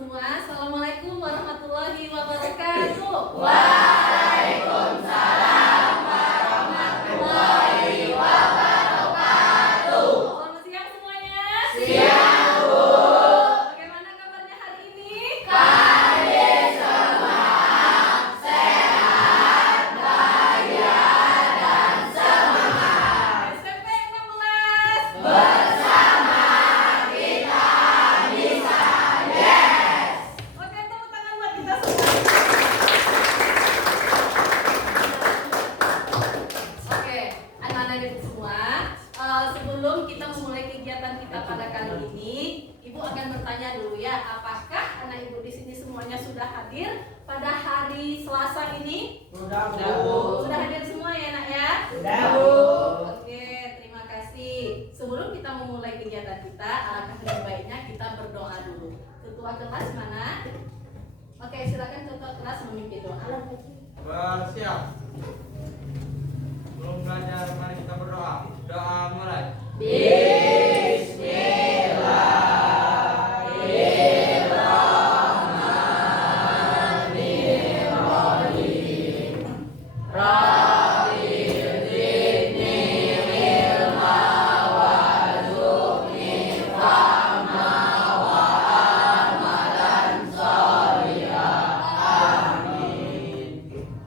semua. Assalamualaikum warahmatullahi wabarakatuh. Waalaikumsalam warahmatullahi wabarakatuh. Selamat siang semuanya. Siang, Bu. Bagaimana kabarnya hari ini? Kami semangat, sehat, bahagia, dan semangat. SMP 16. Bersama kita bisa. Yes. Oke, tepuk tangan buat kita semua. Oke, anak-anak itu semua, sebelum kita memulai kegiatan kita pada kali ini, Ibu akan bertanya dulu ya, apakah anak Ibu di sini semuanya sudah hadir pada hari Selasa ini? Sudah, Bu. Sudah hadir semua ya, Nak ya? Sudah, Bu. Oke, terima kasih. Sebelum kita memulai kegiatan kita, alangkah lebih baiknya kita berdoa dulu. Ketua kelas mana? Oke, silakan ketua kelas memimpin doa. Bersiap. Belum belajar, mari kita berdoa. Doa mulai.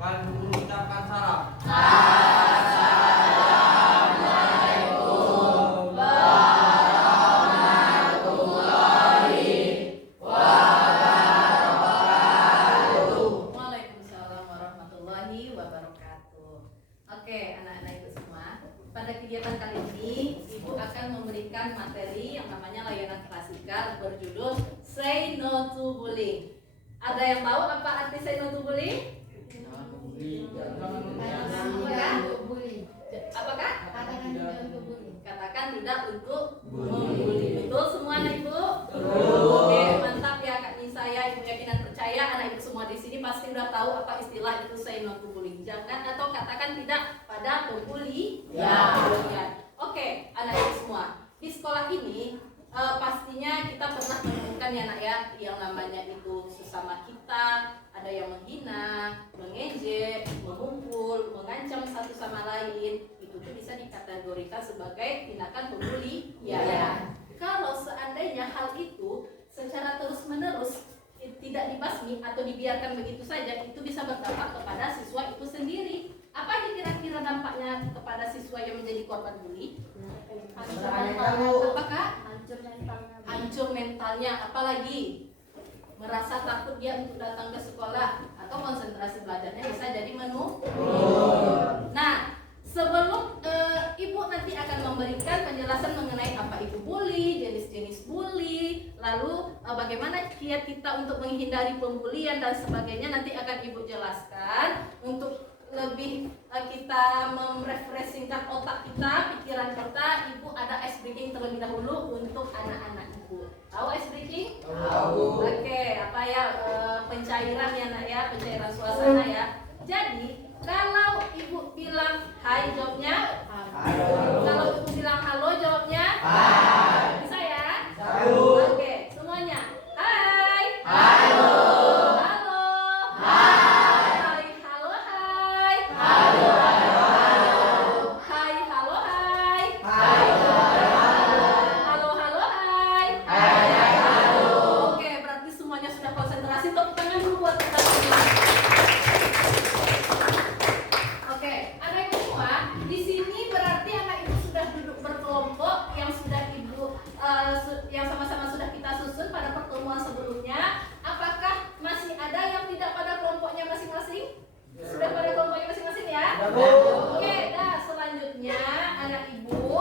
Mari dulu ucapkan salam. Waalaikumsalam warahmatullahi wabarakatuh. Oke, anak-anak Ibu semua, pada kegiatan kali ini Ibu akan memberikan materi yang namanya layanan klasikal berjudul Say No to Bullying. Ada yang tahu apa arti Say No to Bullying? Apakah? Katakan tidak untuk membuli. Betul semua anak Ibu? Oke, mantap ya Kak Nisa ya. Ibu yakin dan percaya anak Ibu semua di sini pasti udah tahu apa istilah itu say no to bullying. Jangan atau katakan tidak pada pembuli. Ya. Oke, anak Ibu semua. Di sekolah ini pastinya kita pernah menemukan ya Nak ya, yang namanya itu sesama kita, ada yang menghina, mengejek, memukul, mengancam satu sama lain. Itu tuh bisa dikategorikan sebagai tindakan pembuli. Ya. Kalau seandainya hal itu secara terus-menerus tidak dibasmi atau dibiarkan begitu saja, itu bisa berdampak kepada siswa itu sendiri. Apa kira-kira dampaknya kepada siswa yang menjadi korban bully? Apakah? Hancur mentalnya, apalagi merasa takut dia untuk datang ke sekolah atau konsentrasi belajarnya bisa jadi menurun. Nah, sebelum Ibu nanti akan memberikan penjelasan mengenai apa itu bully, jenis-jenis bully, lalu bagaimana kiat kita untuk menghindari pembulian dan sebagainya, nanti akan Ibu jelaskan. Untuk lebih kita merefreshingkan otak kita, pikiran kita, Ibu ada ice breaking terlebih dahulu untuk anak-anak Ibu. Tahu ice breaking? Tahu. Oke, apa ya, pencairan ya Nak ya, pencairan suasana ya. Jadi kalau Ibu bilang hai, jawabnya Halo. kalau Ibu bilang halo, jawabnya Hai. bisa ya? Halo. Oke, semuanya. Hai. Halo. Halo. Hai. Hai, halo, hai. Halo. Hai, halo, hai. Halo. Halo, halo, hai. Halo. Oke, berarti semuanya sudah konsentrasi. Tepuk tangan dulu buat kita semua. Oke, anak Ibu semua, di sini berarti anak Ibu sudah duduk berkelompok yang sudah Ibu yang sama-sama sudah kita susun pada pertemuan sebelumnya. Apakah masih ada yang tidak pada kelompoknya masing-masing? Sudah pada kelompoknya masing-masing ya? Oke, nah selanjutnya anak Ibu,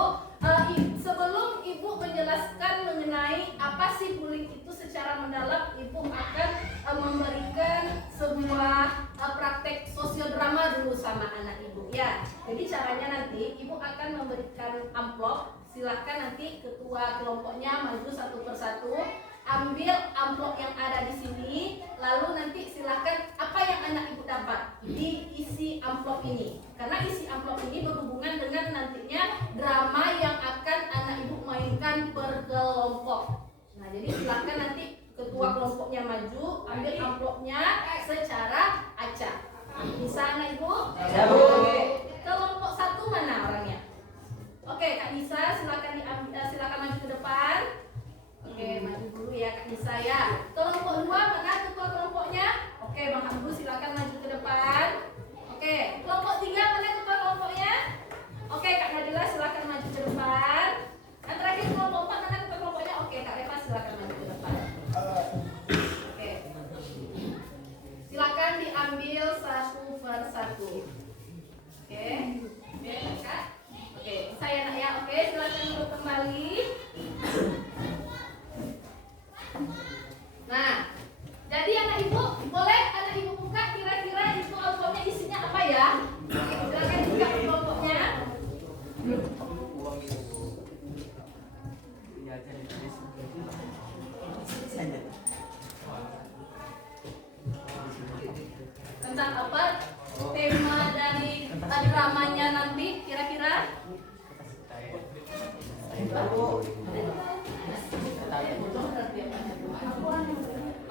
sebelum Ibu menjelaskan mengenai apa sih bullying itu secara mendalam, Ibu akan memberikan sebuah praktek sosiodrama dulu sama anak Ibu ya. Jadi caranya nanti Ibu akan memberikan amplop. Silahkan nanti ketua kelompoknya maju satu persatu, ambil amplop yang ada di sini, lalu nanti silahkan apa yang anak Ibu dapat diisi amplop ini. Karena isi amplop ini berhubungan dengan nantinya drama yang akan anak Ibu mainkan per kelompok. Nah, jadi silahkan nanti ketua kelompoknya yang maju, ambil amplopnya secara acak. Bisa anak ibu? Ya, Bu. Oke. Kelompok 1 mana orangnya? Oke, Kak Nisa silakan silakan maju ke depan. Oke, maju dulu ya Kak Nisa ya. Kelompok 2 mana ketua kelompoknya? Oke, Bang Hamdu silakan maju ke depan. Oke, kelompok 3 mana ketua kelompoknya? Oke, Kak Nadila silakan maju ke depan. Yang terakhir kelompok 4 mana ketua kelompoknya? Oke, Kak Reva silakan maju ke depan. Oke. Silakan diambil satu persatu. Oke. Oke, Kak. Oke, saya nak ya. Oke, silakan duduk kembali. Nah, jadi anak ibu boleh anak ibu buka kira-kira itu amplopnya isinya apa ya? Silakan buka kelompoknya. Tentang apa tema dari dramanya nanti kira-kira?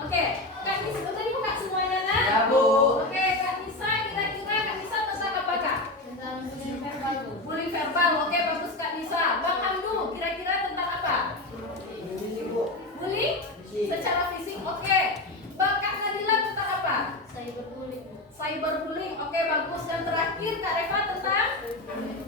Oke, Kak Nisa tadi buka semuanya kan? Ya, Bu. Oke, Kak Nisa kira-kira Kak Nisa tentang apa Kak? Tentang bullying verbal, Bu. Bullying verbal. Oke, bagus Kak Nisa. Bang Hamdu kira-kira tentang apa? Bullying secara fisik. Oke. Bang Kak Nadila tentang apa? Cyberbullying, Bu. Cyberbullying. Oke, bagus. Dan terakhir Kak Reva tentang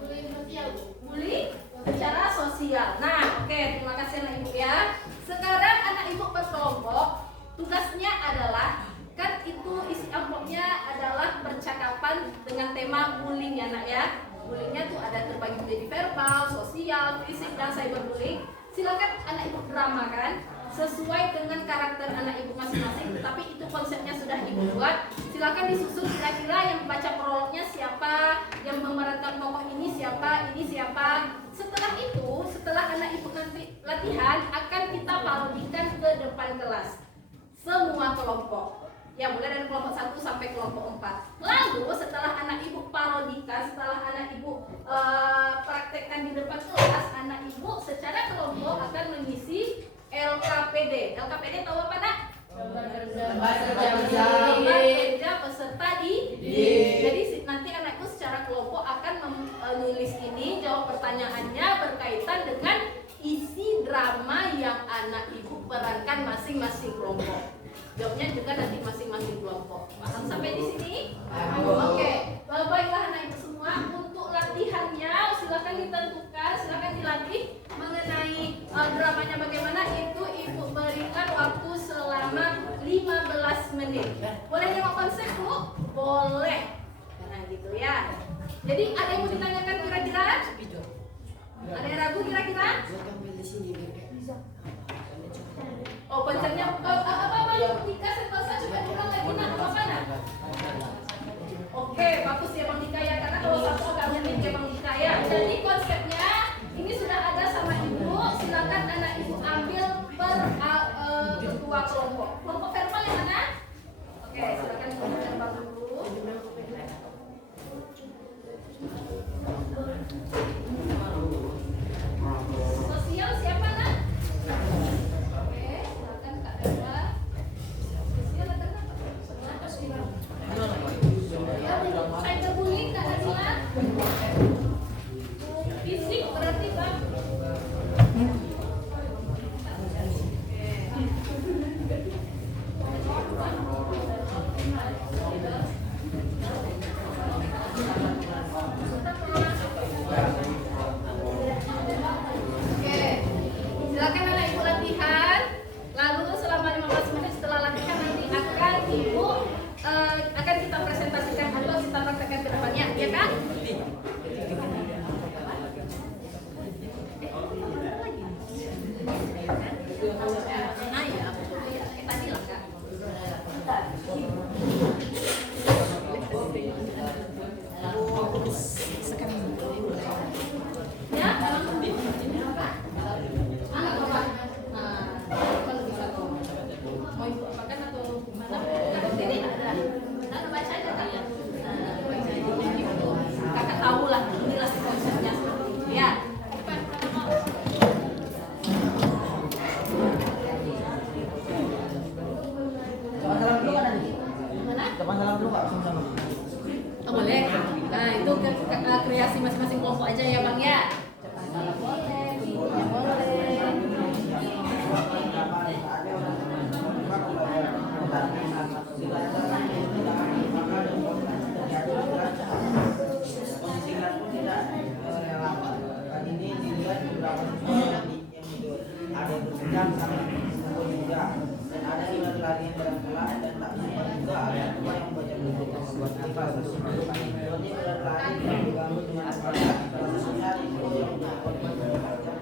Bullying sosial, Bu. bullying secara sosial. Nah, oke, terima kasih anak ibu ya. Sekarang anak ibu berkelompok, tugasnya adalah kan itu isi amplopnya adalah percakapan dengan tema bullying ya nak ya. Bullyingnya tuh ada terbagi menjadi verbal, sosial, fisik dan cyberbullying. Silakan anak ibu dramakan sesuai dengan karakter anak ibu masing-masing. Tapi itu konsepnya sudah ibu buat. Silakan disusun kira-kira yang baca prolognya siapa, yang memerankan tokoh ini siapa, ini siapa. Setelah itu, setelah anak ibu nanti latihan, akan kita parodikan ke depan kelas. Semua kelompok. Ya, mulai dari kelompok 1 sampai kelompok 4. Lalu setelah anak ibu parodikan, setelah anak ibu praktekkan di depan kelas, anak ibu secara kelompok akan mengisi LKPD. LKPD tahu apa nak? Lembar Lembar kerja Lembar didik. kerja peserta Didik. Jadi nanti anakku secara kelompok akan menulis ini, jawab pertanyaannya berkaitan dengan isi drama yang anak ibu perankan masing-masing kelompok. Jawabnya juga nanti masing-masing kelompok. Paham sampai di sini? Paham. Oke. Baiklah anak ibu semua, untuk latihannya silakan ditentukan, silakan dilatih mengenai dramanya bagaimana. Itu ibu berikan waktu selama 15 menit. Boleh nengok konsep Bu? Boleh. Nah gitu ya. Jadi ada yang mau ditanyakan kira-kira? Ada yang ragu kira-kira? Oh konsepnya apa Dika sentosa coba ulang lagi nak apa nak? Oke bagus ya Bang Dika ya, karena kalau satu agak unik ya Bang Dika ya. Jadi konsepnya ini sudah ada sama ibu, silakan anak ibu ambil per ketua kelompok. Kelompok verbal yang mana? Oke silakan kelompok verbal dulu. Sosial siapa nak? Oke silakan Kak Dewa. Oh, boleh. Nah, itu kreasi masing-masing kelompok aja ya, Bang ya. Boleh, ya boleh. Ini dilihat beberapa yang tidur, ada yang bersedang sama yang bersungguh juga, dan ada yang lari-larian dalam kelas dan tak sempat juga ada dua yang baca buku sama buat apa tersebut. Jadi berlari tidak diganggu dengan apa-apa. Salah satunya itu yang menjadi korban bermacam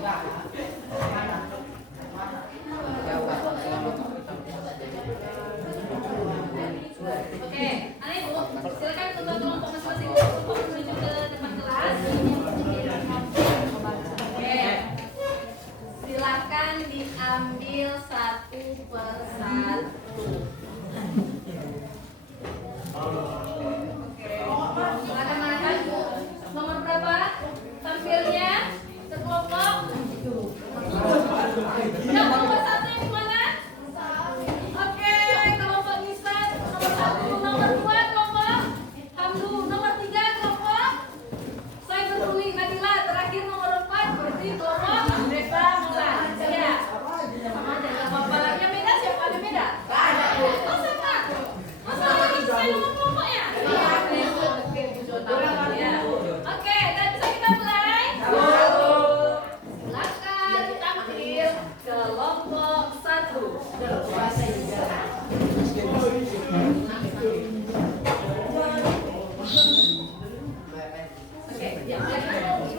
Oke, anak ibu, silakan ketua kelompok masing-masing untuk menuju ke depan kelas. Oke, silakan diambil satu persatu. Oke, silakan anak ibu. Nomor berapa? Tampilnya sekelompok. Yang nomor satu yang mana? Oke, kelompok Nisa nomor satu, nomor dua kelompok Hamdu, nomor tiga kelompok saya bertulis Nadila, terakhir nomor empat berarti kelompok Desa Mula. Ya, sama aja nggak apa-apa. Yang beda siapa? Ada beda? Ada. Oh sama. Masa lagi saya nomor kelompoknya? Iya. Ya. Oke, dan bisa kita mulai? Silakan tampil kelompok satu. Oke, yang depan.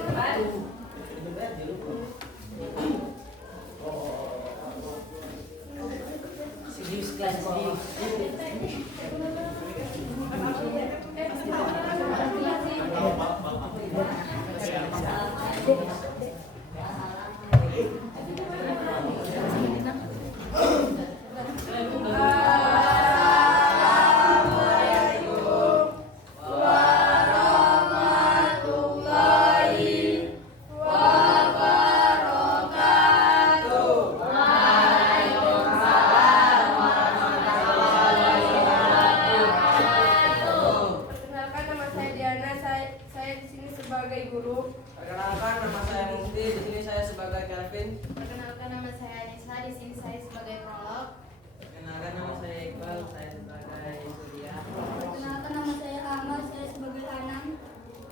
Perkenalkan nama saya Diana, saya di sini sebagai guru. Perkenalkan nama saya Mufti, di sini saya sebagai Kelvin. Perkenalkan nama saya Anissa, di sini saya sebagai prolog. Perkenalkan nama saya Iqbal, saya sebagai Surya. Perkenalkan nama saya Ahmad, saya sebagai Anam.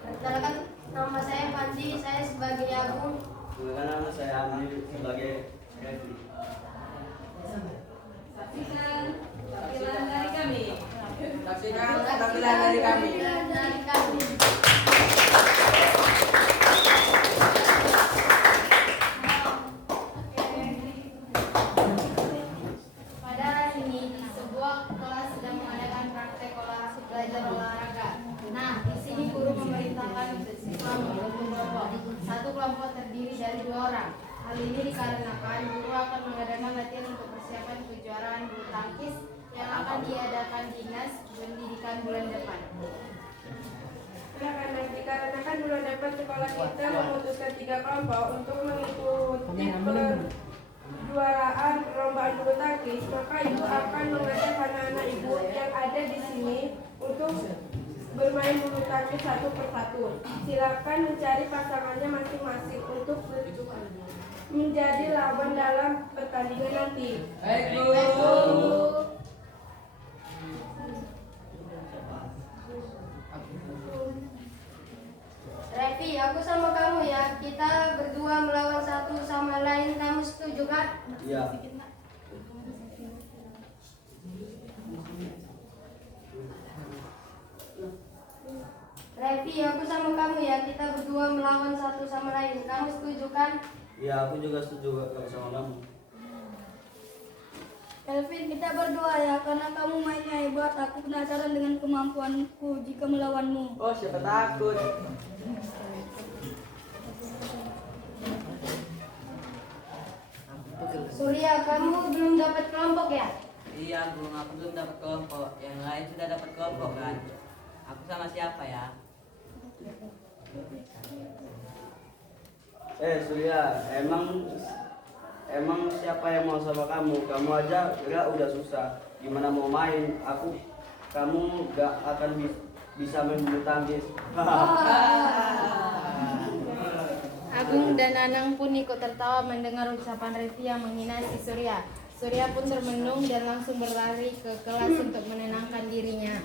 Perkenalkan nama saya Panji, saya sebagai Agung. Perkenalkan nama saya Amri sebagai Refli. Saksikan tampilan dari kami. Saksikan tampilan dari kami. Dari kami. Pada hari ini, sebuah kelas sedang mengadakan praktek belajar olahraga. Nah, di sini guru memerintahkan siswa membentuk kelompok. Satu kelompok terdiri dari 2 orang. Hal ini dikarenakan guru akan mengadakan latihan untuk persiapan kejuaraan bulu tangkis yang akan diadakan Dinas Pendidikan bulan depan. Karena dikarenakan bulan depan sekolah kita memutuskan 3 kelompok untuk mengikuti kejuaraan perlombaan bulu tangkis, maka ibu akan mengajak anak-anak ibu yang ada di sini untuk bermain bulu tangkis satu persatu. Silakan mencari pasangannya masing-masing untuk menjadi lawan dalam pertandingan nanti. Baik, Bu. Revi, aku sama kamu ya. Kita berdua melawan satu sama lain. Kamu setuju kan? Iya. Revi, aku sama kamu ya. Kita berdua melawan satu sama lain. Kamu setuju kan? Iya, aku juga setuju sama kamu. Kelvin, kita berdua ya, karena kamu mainnya hebat. Aku penasaran dengan kemampuanku jika melawanmu. Oh, siapa takut? Surya, kamu belum dapat kelompok ya? Iya, Bung, aku belum dapat kelompok. Yang lain sudah dapat kelompok kan? Aku sama siapa ya? Surya, emang siapa yang mau sama kamu? Kamu aja gerak udah susah. Gimana mau main? Kamu gak akan bisa main bulu tangkis. Agung dan Anang pun ikut tertawa mendengar ucapan Revi yang menghina si Surya. Surya pun termenung dan langsung berlari ke kelas untuk menenangkan dirinya.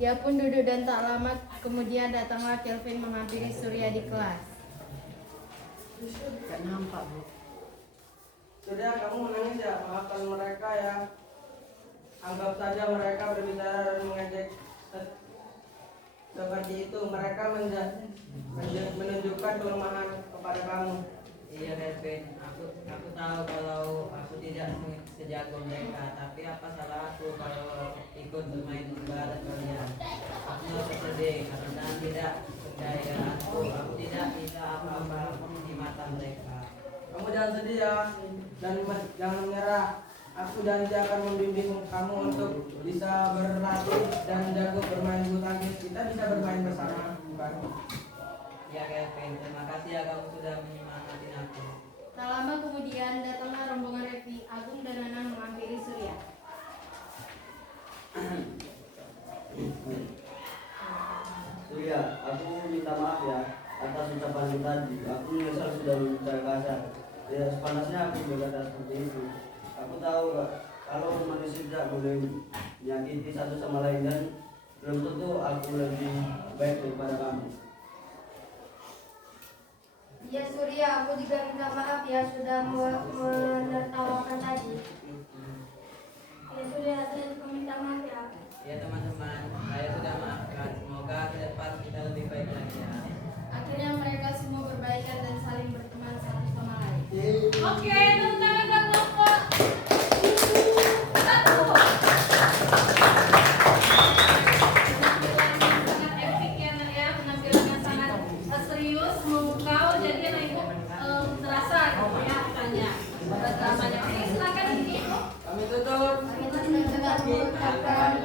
Dia pun duduk dan tak lama kemudian datanglah Kelvin menghampiri Surya di kelas. Gak nampak, Bu. Sudah, kamu menangis ya? Maafkan mereka ya. Anggap saja mereka berbicara dan mengejek seperti itu. Mereka menunjukkan kelemahan kepada kamu. Iya Kevin, aku tahu kalau aku tidak sejago mereka, tapi apa salah aku kalau ikut bermain bareng kalian? Aku merasa sedih karena tidak percaya aku tidak bisa apa-apa di mata mereka. Kamu jangan sedih ya, dan jangan menyerah. Aku janji akan membimbing kamu untuk bisa berlatih dan jago bermain bulu tangkis. Kita bisa bermain bersama, bukan? Ya Kevin, terima kasih ya kamu sudah menyemangatin aku. Tak lama kemudian datanglah rombongan Revi, Agung dan Nana menghampiri Surya. Surya, aku minta maaf ya atas ucapan tadi. Aku menyesal sudah berbicara kasar. Ya, sepantasnya aku berkata seperti itu. Aku tahu Kak, kalau manusia tidak boleh menyakiti satu sama lain, dan belum tentu aku lebih baik daripada kamu. Ya Surya, aku juga minta maaf ya sudah menertawakan tadi. Ya Surya, saya juga minta maaf ya. Ya teman-teman, saya sudah maafkan. Semoga ke depan kita lebih baik lagi ya. Akhirnya mereka semua berbaikan dan saling berteman satu sama lain. Oke, tepuk tangan buat kelompok 1. Sangat epic ya Nak ya, penampilan yang sangat serius, memukau, jadi anak ibu terasa gitu ya katanya dramanya. Oke, silakan ini Ibu. Kami tutup. Kita dengan mengucapkan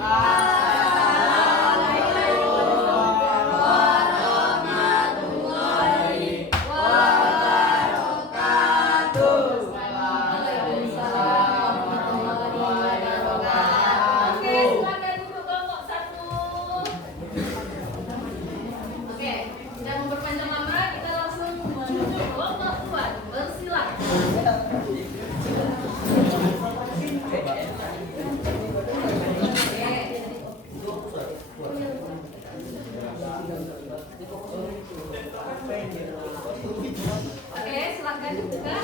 Oke, silakan duduk kelompok 1. Oke, tidak memperpanjang lama, kita langsung menuju kelompok 2. Bersilakan. Oke, silakan dibuka.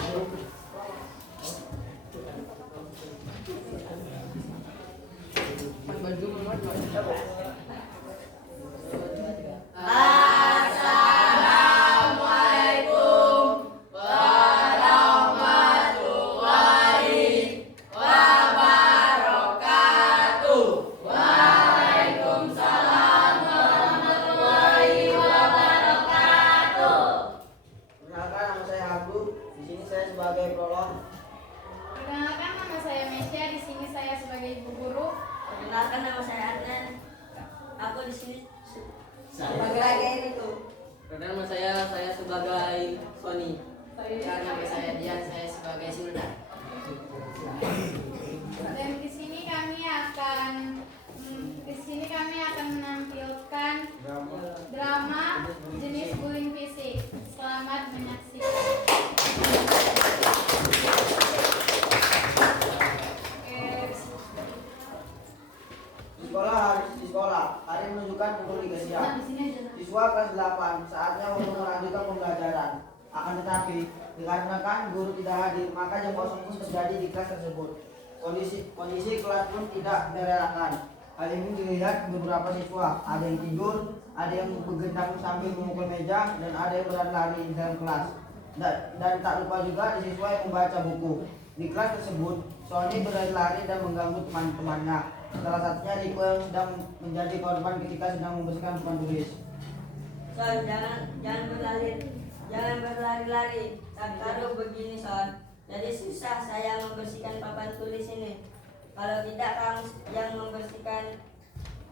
Perkenalkan, nama saya Abdul. Di sini saya sebagai prolog. Perkenalkan, nama saya Mesya, di sini saya sebagai ibu guru. Perkenalkan, nama saya Adnan. Aku di sini sebagai itu. Nama saya sebagai Sony. Nama saya Dian, saya sebagai Sultan. Dan di sini kami akan menampilkan drama jenis bullying fisik. Selamat menyaksikan. Di sekolah, hari menunjukkan pukul 3 siang. Siswa kelas 8, saatnya untuk melanjutkan pembelajaran. Akan tetapi, dikarenakan guru tidak hadir, maka jam kosong pun terjadi di kelas tersebut. Kondisi kelas pun tidak merelakan. Hal ini dilihat beberapa siswa, ada yang tidur, ada yang bergendang sambil memukul meja, dan ada yang berlari di dalam kelas. Dan tak lupa juga ada siswa yang membaca buku. Di kelas tersebut, Sony berlari dan mengganggu teman-temannya. Salah satunya Riko yang sedang menjadi korban ketika sedang membersihkan papan tulis. Son, jangan berlari-lari. Taruh begini Son. Jadi susah saya membersihkan papan tulis ini. Kalau tidak kamu yang membersihkan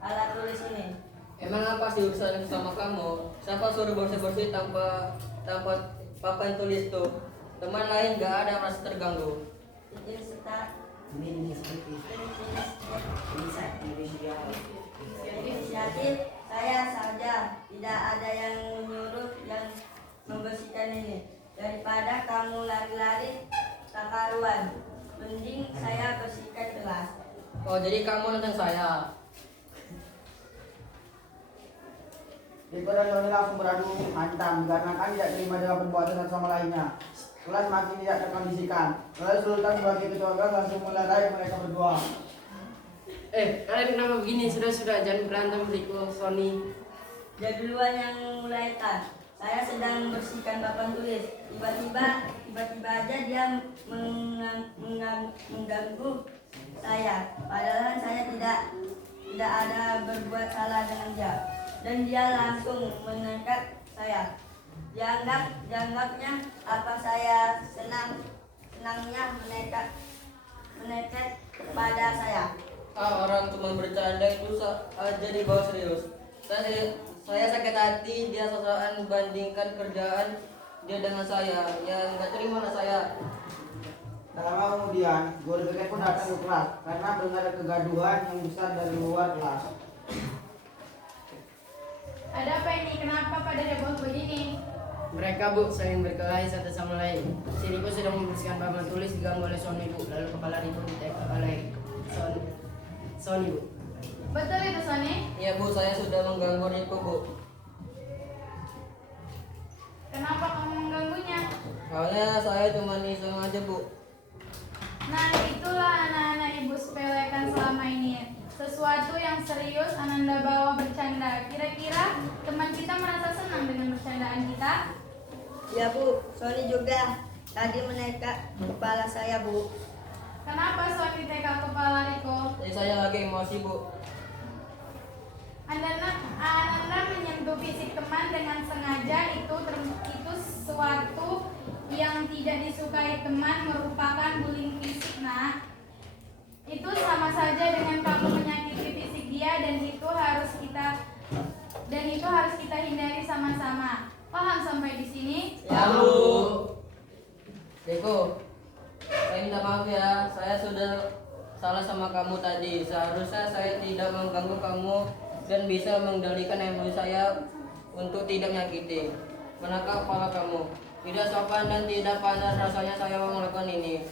alat tulis ini. Emang apa sih urusan sama kamu? Siapa suruh bersih-bersih tanpa papan tulis tuh? Teman lain gak ada merasa terganggu. Inisiatif saya saja, tidak ada yang menyuruh yang membersihkan ini. Daripada kamu lari-lari tak karuan, mending saya bersihkan kelas. Oh jadi kamu nonton saya? Riko dan Sony langsung beradu hantam dikarenakan tidak terima dengan perbuatan satu sama lainnya. Kelas makin tidak terkondisikan. Lalu Sultan sebagai ketua kelas langsung melerai mereka berdua. Kalian kenapa begini? Sudah jangan berantem Riko, Sony. Dia duluan yang mulai kan. saya sedang membersihkan papan tulis. Tiba-tiba aja dia mengganggu saya. Padahal saya tidak ada berbuat salah dengan dia. Dan dia langsung menekat saya. Dianggapnya apa saya senangnya menekat pada saya. Orang cuma bercanda itu aja dibawa serius. Saya sakit hati dia sosokan bandingkan kerjaan dia dengan saya. Ya nggak terima lah saya. Tak lama kemudian, guru BK pun datang ke kelas karena belum ada kegaduhan yang besar dari luar kelas. Ada apa ini? Kenapa pada heboh begini? Mereka Bu saling berkelahi satu sama lain. Si Riko sedang membersihkan papan tulis diganggu oleh Sony Bu. Lalu kepala Riko diteka oleh Sony Bu. Betul itu Sony? Iya Bu, saya sudah mengganggu Riko Bu. Kenapa kamu mengganggunya? Soalnya saya cuma iseng aja Bu. Nah itulah anak-anak ibu sepelekan selama ini. Sesuatu yang serius Ananda bawa bercanda. Kira-kira teman kita merasa senang dengan bercandaan kita? Ya Bu, Sony juga tadi menekat kepala saya Bu. Kenapa Sony teka kepala Riko? Jadi saya lagi emosi Bu. Ananda menyentuh fisik teman dengan sengaja itu sesuatu yang tidak disukai teman, merupakan bullying fisik. Nah, itu sama saja dengan kamu menyakiti fisik dia dan itu harus kita hindari sama-sama. Paham sampai di sini? Ya Bu. Riko, saya minta maaf ya. Saya sudah salah sama kamu tadi. Seharusnya saya tidak mengganggu kamu dan bisa mengendalikan emosi saya untuk tidak menyakiti. Manakah kepala kamu? Tidak sopan dan tidak pandai rasanya saya melakukan ini.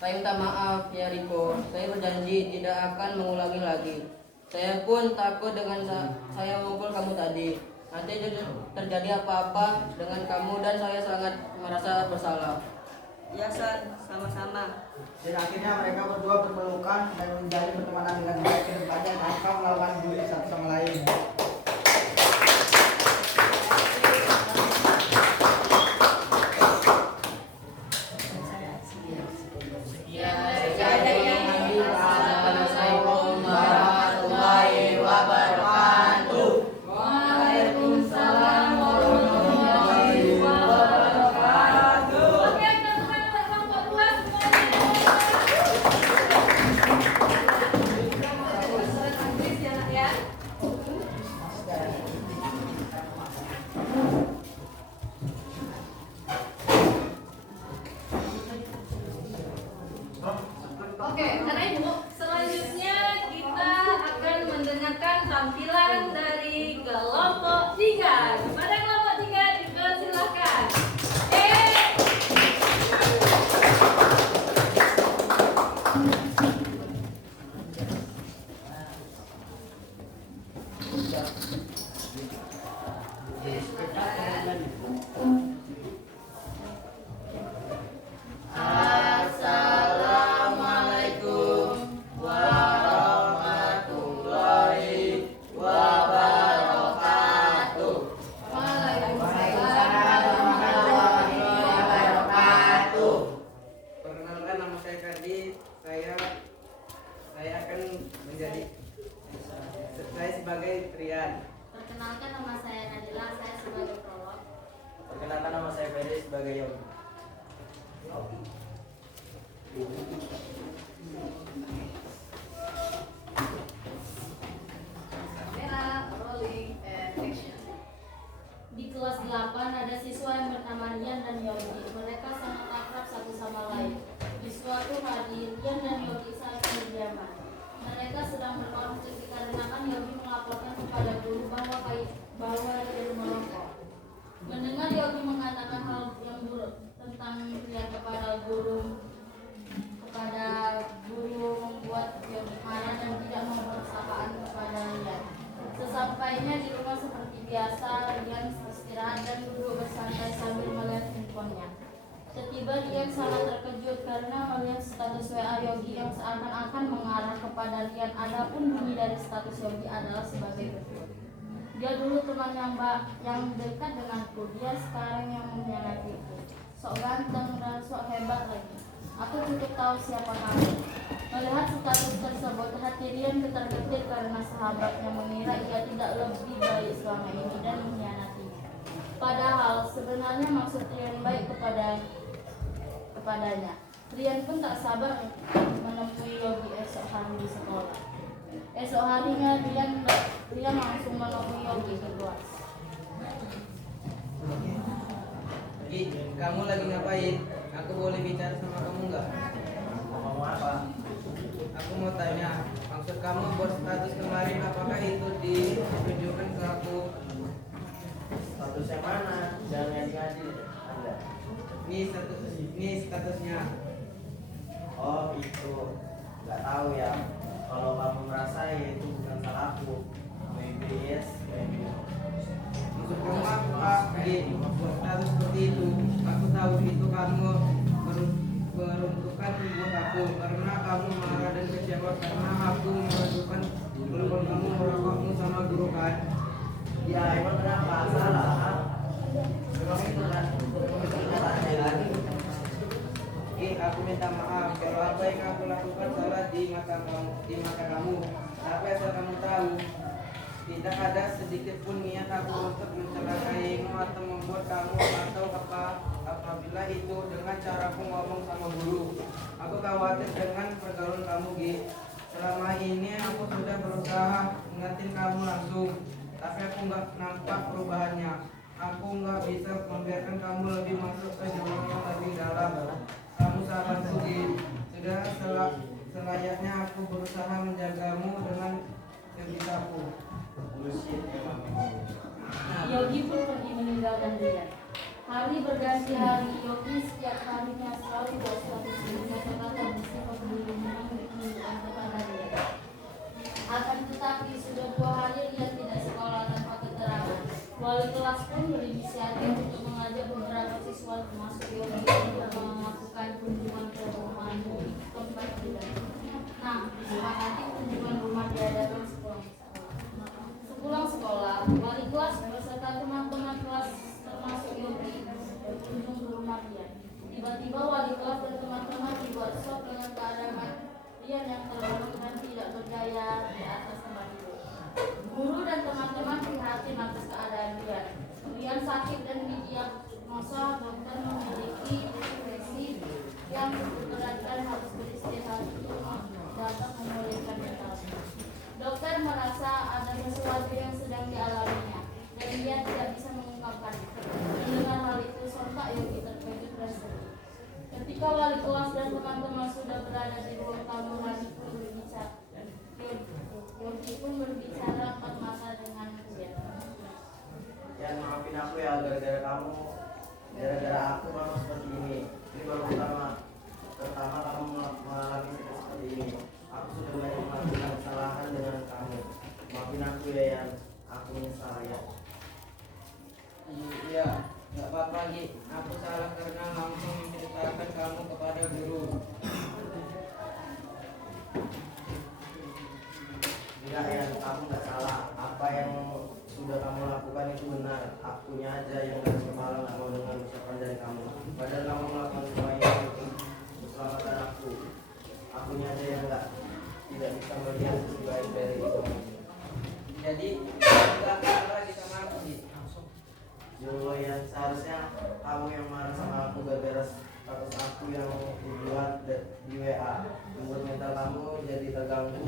Saya minta maaf ya Riko. Saya berjanji tidak akan mengulangi lagi. Saya pun takut dengan saya memukul kamu tadi. Nanti terjadi apa-apa dengan kamu dan saya sangat merasa bersalah. Ya Son, sama-sama. Dan akhirnya mereka berdua berpelukan dan menjalin pertemanan dengan baik ke depannya tanpa melakukan bully satu sama lain. Assalamualaikum warahmatullahi wabarakatuh. Waalaikumsalam warahmatullahi wabarakatuh. Oke, teman-teman kelompok 2 semuanya. Ya. Oke, karena Ibu, selanjutnya kita akan mendengarkan tampilan dari kelompok 3. Kepada kelompok 3 dipersilakan. Assalamualaikum warahmatullahi wabarakatuh. Perkenalkan, nama saya Kardi. Saya akan menjadi sebagai Trian. Perkenalkan nama saya Nadila, saya sebagai prolog. Perkenalkan, nama saya Ferry sebagai Yogi. Kamera, rolling, and action. Di kelas 8 ada siswa yang bernama Rian dan Yogi. Mereka sangat akrab satu sama lain. Di suatu hari, Rian dan Yogi saling berdiaman. Mereka sedang berkonflik dikarenakan Yogi melaporkan kepada guru bahwa dia merokok. Mendengar Yogi mengatakan hal yang buruk tentang Rian kepada guru membuat Yogi marah dan tidak memberi sapaan kepada Rian. Sesampainya di rumah seperti biasa, Rian istirahat dan duduk bersantai sambil melihat handphonenya. Setiba Rian sangat terkejut karena melihat status WA Yogi yang seakan-akan mengarah kepada Rian. Adapun bunyi dari status Yogi adalah sebagai berikut. Dia dulu teman yang dekat denganku. Dia sekarang yang mengkhianatiku. Sok ganteng dan sok hebat lagi. Aku cukup tahu siapa kamu. Melihat status tersebut, hati Rian getar-getir karena sahabatnya mengira ia tidak lebih baik selama ini dan mengkhianatinya. Padahal sebenarnya maksud Rian baik kepadanya. Rian pun tak sabar menemui Yogi esok hari di sekolah. Esok harinya Rian langsung menemui Yogi di kelas. Gi, kamu lagi ngapain? Aku boleh bicara sama kamu nggak? Mau apa? Aku mau tanya, maksud kamu buat status kemarin apakah itu ditunjukkan ke aku? Status yang mana? Jangan ngaji-ngaji Anda. Ini statusnya. Oh itu, nggak tahu ya. Kalau kamu merasa ya itu bukan salah aku. Maybe yes, maybe no. Maksud kamu apa? Gi, buat status seperti itu. Aku tahu itu kamu peruntukan buat aku karena kamu marah dan kecewa karena aku melakukan walaupun kamu merokokmu sama guru kan. Ya emang kenapa? Salah. Memang itu kan. Tanya lagi. Aku minta maaf kalau apa yang aku lakukan salah di mata kamu. Tapi asal kamu tahu, tidak ada sedikit pun niat aku untuk mencelakaimu atau membuat kamu atau apabila itu dengan cara aku ngomong sama guru. Aku khawatir dengan pergaulan kamu, Gi. Selama ini aku sudah berusaha mengingatin kamu langsung, tapi aku nggak nampak perubahannya. Aku nggak bisa membiarkan kamu lebih masuk ke jurang yang lebih dalam. Kamu sahabatku, Gi. Sudah selayaknya aku berusaha menjagamu dengan sebisaku. Yogi pun pergi meninggalkan Rian. Hari berganti hari, Yogi setiap harinya selalu buat suatu kata-kata bersifat menunjukkan kepada Rian. Akan tetapi sudah 2 hari Rian tidak sekolah tanpa keterangan. Wali kelas pun berinisiatif untuk mengajak beberapa siswa termasuk Yogi untuk melakukan kunjungan ke rumah tempat Rian. Nah, disepakati kunjungan rumah diadakan sepulang sekolah. Wali kelas beserta teman-teman kelas termasuk Yogi berkunjung ke rumah Rian. Tiba-tiba wali kelas dan teman-teman dibuat shock dengan keadaan Rian yang terbangun dan tidak berdaya di atas tempat tidur. Guru dan teman-teman prihatin atas keadaan Rian. Rian sakit dan didiagnosa dokter memiliki depresi yang memberatkan harus beristirahat untuk dapat memulihkan mentalnya. Dokter merasa ada sesuatu yang sedang dialaminya dan dia tidak bisa mengungkapkan. Mendengar hal itu sontak Yogi terkejut dan sedih. Ketika wali kelas dan teman-teman sudah berada di ruang tamu, Yogi pun berbicara empat mata dengan Rian. Ya maafin aku ya gara-gara kamu, gara-gara aku kamu seperti ini. Ini baru pertama kamu mengalami seperti ini. Aku sudah banyak melakukan kesalahan dengan kamu. Maafin aku ya Yan, aku menyesal ya. Iya, nggak apa-apa, Gi. Aku salah karena langsung menceritakan kamu kepada guru. Enggak Yan, kamu nggak salah. Apa yang sudah kamu lakukan itu benar. Akunya aja yang keras kepala nggak mau dengar ucapan dari kamu. Padahal kamu melakukan semua ini untuk keselamatan aku. Akunya aja yang tidak bisa melihat sisi baik dari itu. Jadi, nggak marah lagi sama aku, Gi. Yo ya seharusnya kamu yang marah sama aku gara-gara status aku yang dibuat di WA. Membuat mental kamu jadi terganggu.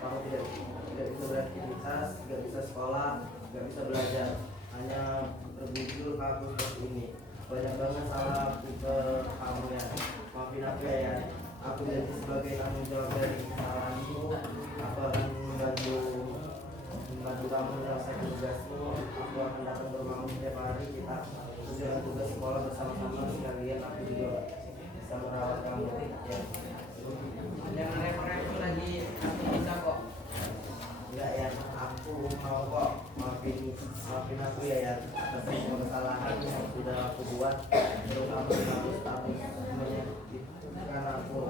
Kamu tidak bisa beraktivitas, tidak bisa sekolah, tidak bisa belajar. Hanya berbujuk aku seperti ini. Banyak banget salah aku ke kamu ya. Maafin aku ya. Aku jadi sebagai tanggung jawab dari kesalahanku. Aku akan membantu kamu menyelesaikan tugasmu. Aku akan datang ke rumahmu setiap hari. Kita jalan tugas sekolah bersama-sama sekalian. Aku juga bisa merawat kamu ya. Jangan repot-repot lagi, aku bisa kok. Enggak ya, aku mau kok. Maafin aku ya atas semua kesalahan yang sudah aku buat. Terutama harus status semuanya. Karena aku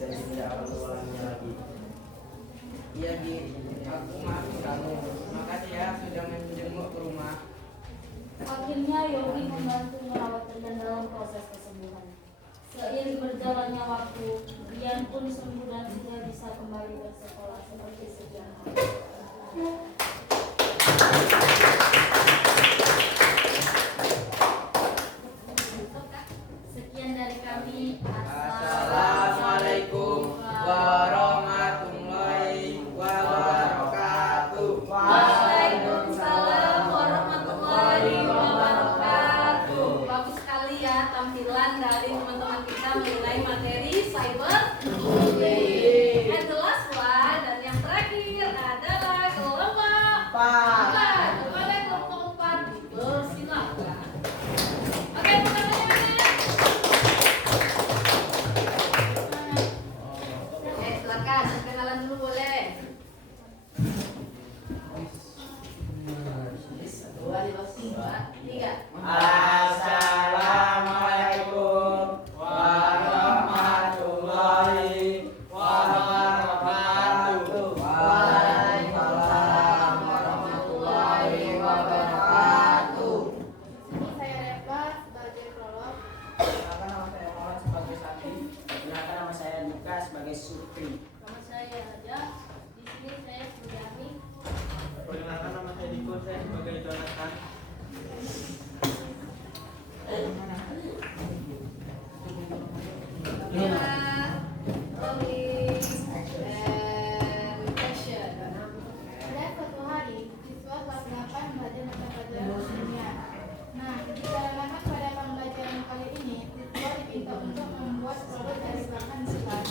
jadi tidak akan mengulanginya lagi. Iya, Gi. Aku maafin kamu. Makasih ya sudah proses kesembuhan. Seiring berjalannya waktu, Rian pun sembuh dan sudah bisa kembali bersekolah seperti sedia kala. Sekian dari kami. Assalamualaikum warahmatullahi wabarakatuh. Waalaikumsalam warahmatullahi wabarakatuh. Bagus sekali ya tampilan dari teman-teman kita mengenai materi cyber bullying. And the last one dan yang terakhir adalah kelompok 4. Kepada kelompok 4 dipersilakan. Oke, pertanyaannya. Oke, silakan perkenalan dulu boleh. Tiga. Assalamualaikum warahmatullahi wabarakatuh. Waalaikumsalam warahmatullahi wabarakatuh. Di sini saya Reva sebagai prolog. Perkenalkan nama saya Muhammad sebagai Sakti. Perkenalkan nama saya Luka sebagai Supri. Nama saya Raja. Di sini saya Suryani. Perkenalkan nama saya Diko, saya sebagai Jonathan. Pada suatu hari, siswa kelas 8 belajar mata pelajaran kimia. Nah, di kalangan pada pembelajaran kali ini, siswa diminta untuk membuat produk dari bahan bekas.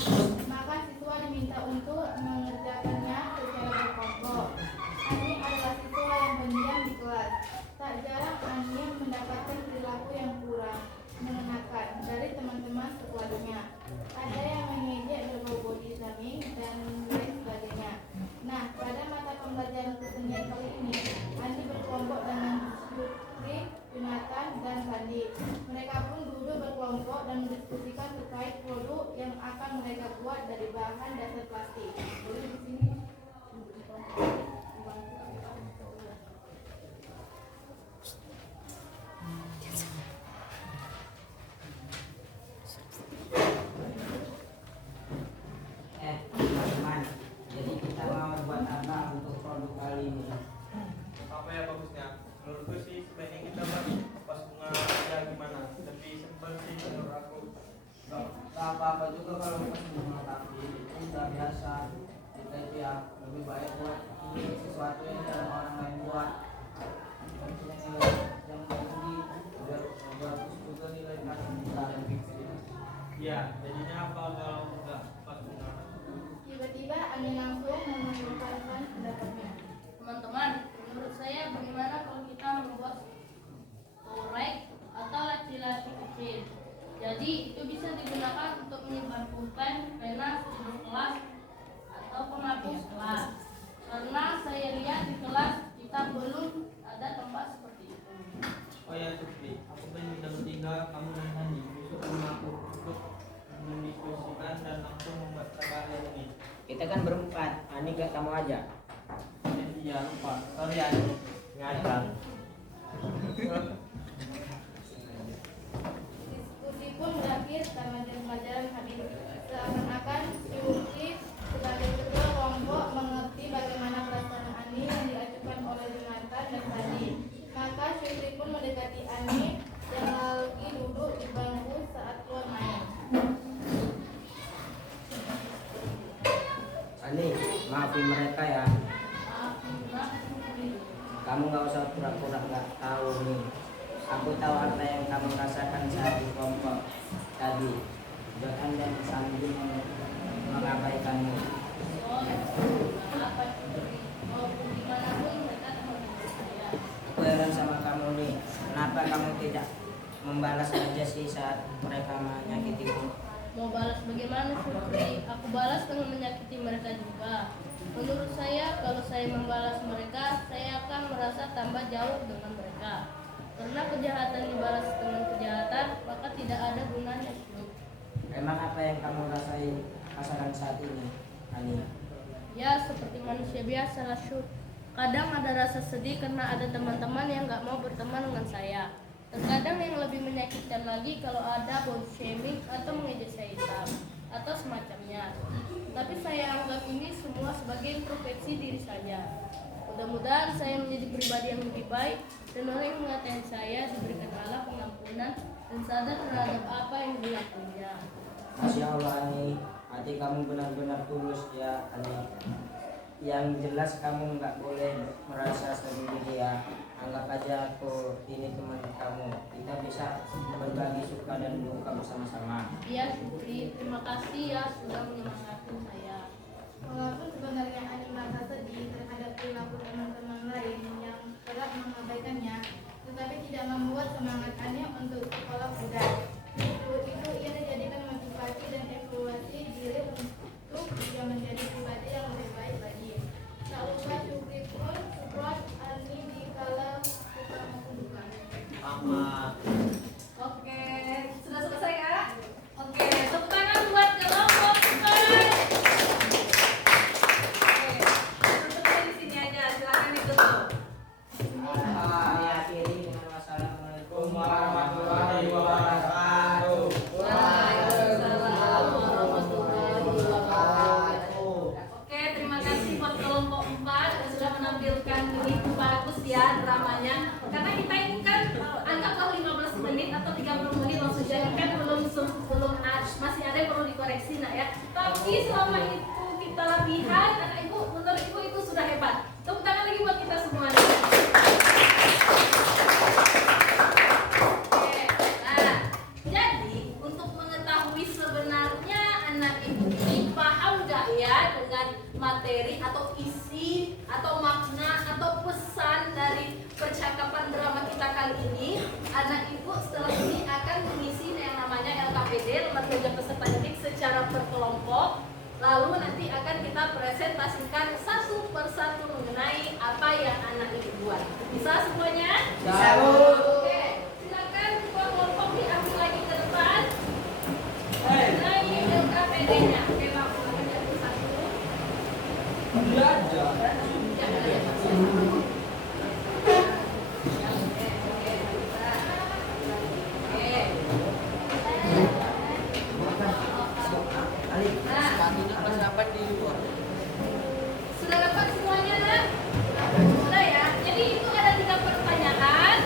Maka siswa diminta untuk mengerjakannya secara berkelompok. Ani adalah siswa yang pendiam di kelas. Tak jarang Ani mendapatkan perilaku yang kurang mengenakan dari teman-teman sekolahnya. Ada yang mengejek berbau body shaming dan lain sebagainya. Nah, pada mata pembelajaran kesenian kali ini, Ani berkelompok dengan Supri, Jonathan, dan Sandi. Mereka pun duduk berkelompok dan mendiskusikan terkait produk yang akan mereka buat dari bahan dasar plastik. Boleh di sini. Teman-teman, jadi kita mau buat apa untuk produk kali ini? Apa ya bagusnya? Menurutku sih sebaiknya kita buat pas bunga ya gimana? Tapi simpel sih menurut aku. Gak apa-apa juga kalau pas bunga, tapi itu udah biasa. Kita itu ya lebih baik buat sesuatu yang jarang orang lain buat. Yang tinggi biar bagus juga nilai kita. Ya, jadinya apa kalau enggak pas bunga? Tiba-tiba Ani langsung mengemukakan pendapatnya. Teman-teman, menurut saya bagaimana kalau kita membuat korek atau laci-laci kecil. Jadi itu bisa digunakan untuk menyimpan pulpen, pena, sudut kelas atau penghapus kelas. Karena saya lihat di kelas kita belum ada tempat seperti itu. Oh ya Supri, aku pengen kita bertiga, kamu dan Sandi besok rumah aku untuk mendiskusikan dan langsung membuat karya ini. Kita kan berempat, Ani gak kamu aja. Iya lupa, sorry ya. Ngajak. Diskusi pun berakhir sama pelajaran habis. Seakan-akan Supri sebagai ketua kelompok mengerti bagaimana perasaan Ani yang diajukan oleh Jonathan dan Sandi. Maka Supri pun mendekati Ani yang lagi duduk di bangku saat keluar main. Ani, maafin mereka ya. Kamu gak usah pura-pura gak tahu nih. Aku tahu apa yang kamu rasakan saat di kelompok tadi. Bahkan dan Sandi mengabaikanmu. Aku heran sama kamu nih. Kenapa kamu tidak membalas aja sih saat mereka menyakitimu? Mau balas bagaimana Supri? Aku balas dengan menyakiti mereka juga. Menurut saya, kalau saya membalas mereka, saya akan merasa tambah jauh dengan mereka. Karena kejahatan dibalas dengan kejahatan, maka tidak ada gunanya. Emang apa yang kamu rasakan saat ini, Ani? Ya, seperti manusia biasa lah, Syuk. Kadang ada rasa sedih karena ada teman-teman yang gak mau berteman dengan saya. Terkadang yang lebih menyakitkan lagi kalau ada body shaming atau mengejek saya hitam atau semacamnya. Tapi saya anggap ini semua sebagai introspeksi diri saya. Mudah-mudahan saya menjadi pribadi yang lebih baik dan orang yang mengatakan saya diberikan Allah pengampunan dan sadar terhadap apa yang dilakukannya. Masya Allah Ani, hati kamu benar-benar tulus ya Ani. Yang jelas kamu nggak boleh merasa sendiri ya. Anggap aja aku ini teman kamu. Kita bisa berbagi suka dan duka bersama-sama. Iya Syukri, terima kasih ya sudah menyemangati saya. Walaupun sebenarnya Ani merasa sedih terhadap perilaku teman-teman lain yang kerap mengabaikannya, tetapi tidak membuat semangat Ani untuk sekolah pudar. Itu ia dijadikan motivasi dan evaluasi diri untuk bisa menjadi pribadi yang lebih baik lagi. Tak lupa Syukri pun support Ani di kala suka maupun duka. Oke, sudah selesai ya? Oke, tepuk tangan buat kelompok empat. Oke, di sini aja, silakan ditutup. Diakhiri dengan wassalamualaikum warahmatullahi wabarakatuh. Waalaikumsalam warahmatullahi wabarakatuh. Oke, terima kasih buat kelompok 4 yang sudah menampilkan ini bagus ya dramanya. Karena kita ini kan anggaplah 15 menit atau 30 menit langsung jadi kan belum masih ada yang perlu dikoreksi nak ya. Tapi selama itu kita latihan, anak ibu menurut ibu itu sudah hebat. Tepuk tangan lagi buat kita semua. Oke, nah jadi untuk mengetahui sebenarnya anak ibu ini paham nggak ya dengan materi atau isi atau makna atau pesan dari percakapan drama kita kali ini, anak ibu setelah ini akan mengisi yang namanya LKPD, lembar kerja peserta didik secara berkelompok. Lalu nanti akan kita presentasikan satu persatu mengenai apa yang anak ibu buat. Bisa semuanya? Bisa. Oke, silakan ketua kelompok diambil lagi ke depan. Mengenai LKPD-nya. Oke, Bang, silakan diambil satu. Jangan ada satu. Sudah dapat semuanya nak? Sudah ya. Jadi itu ada 3 pertanyaan.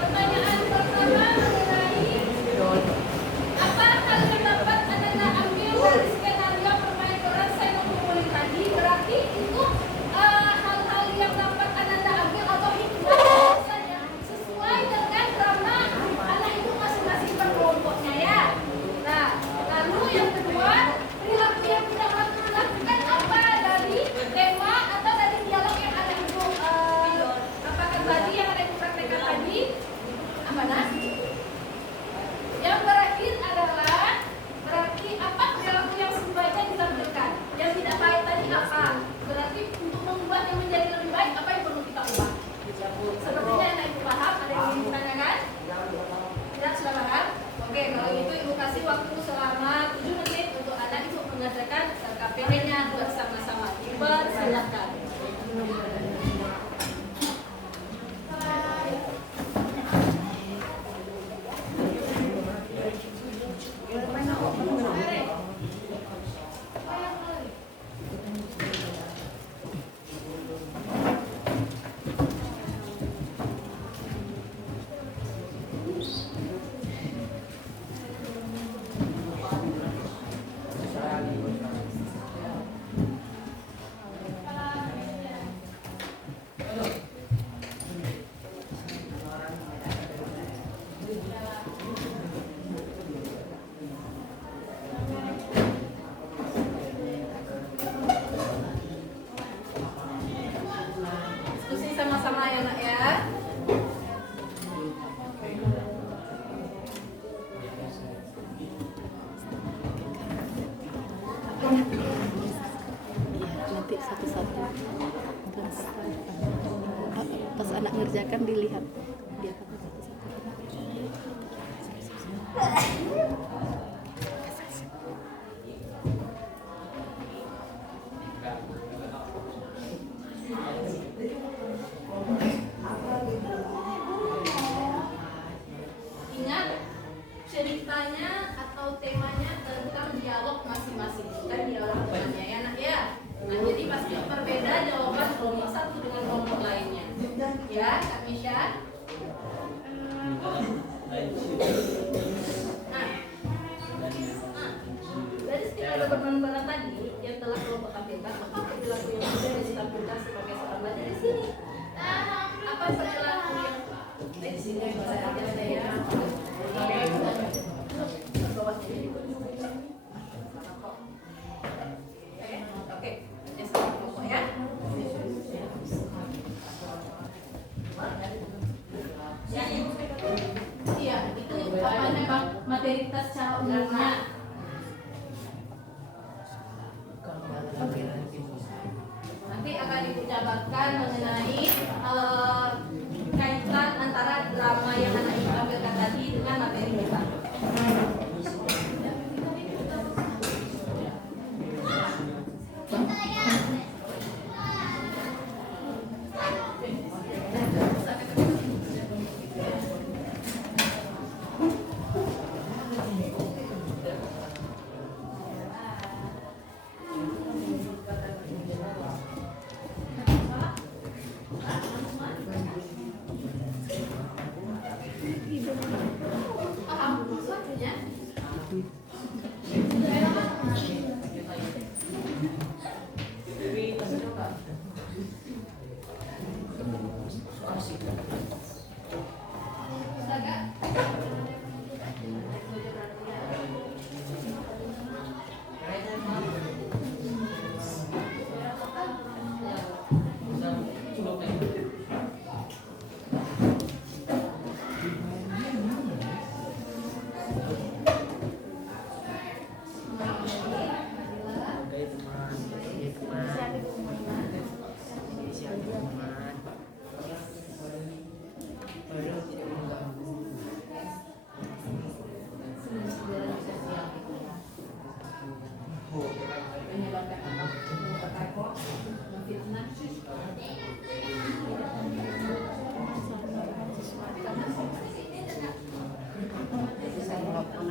Pertanyaan pertama mengenai apa hal yang dapat anda ambil dari skenario permainan peran saya memulai tadi. Berarti itu hal-hal yang dapat anda ambil atau hikmah saja sesuai dengan drama anak itu masing-masing berkelompoknya ya. Nah, lalu yang kedua, perilaku yang tidak patut dilakukan apa dari tema atau dari dialog yang ada itu apakah tadi yang ada di praktekkan tadi apa nah? Yang berakhir adalah berarti apa perilaku yang sebaiknya ditampilkan. Yang tidak baik tadi apa? Berarti untuk membuatnya menjadi lebih baik apa yang perlu kita ubah? Sepertinya anak ibu paham. Ada yang ingin ditanyakan? Tidak, sudah paham? Oke, kalau gitu ibu kasih waktu selama 7 menit untuk anak ibu mengerjakan KPD-nya bersama-sama. Silakan. Diskusi sama-sama ya nak ya. Nanti satu-satu pas anak ngerjakan dilihat dia atau temanya tentang dialog masing-masing. Kita dialog dengannya ya nak ya. Nah jadi pasti berbeda jawaban kelompok satu dengan kelompok lainnya. Ya Kak Misha. Dari setiap beban tadi yang telah kelompok tampilkan, maka perilaku yang sudah ditampilkan sebagai seorang belajar di sini. Apa perilaku yang di sini bisa ada ya? Oke, ya sama kelompok ya. Iya, itu apa memang materi kita secara umumnya. Nanti akan dijabarkan mengenai kaitan antara drama yang anak ibu tampilkan tadi dengan materi kita. Paham maksudnya?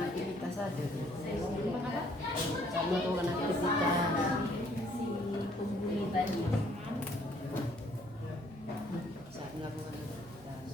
Aktivitas saja sama tuh aktivitas Si penghuni tadi. saat melakukan aktivitas.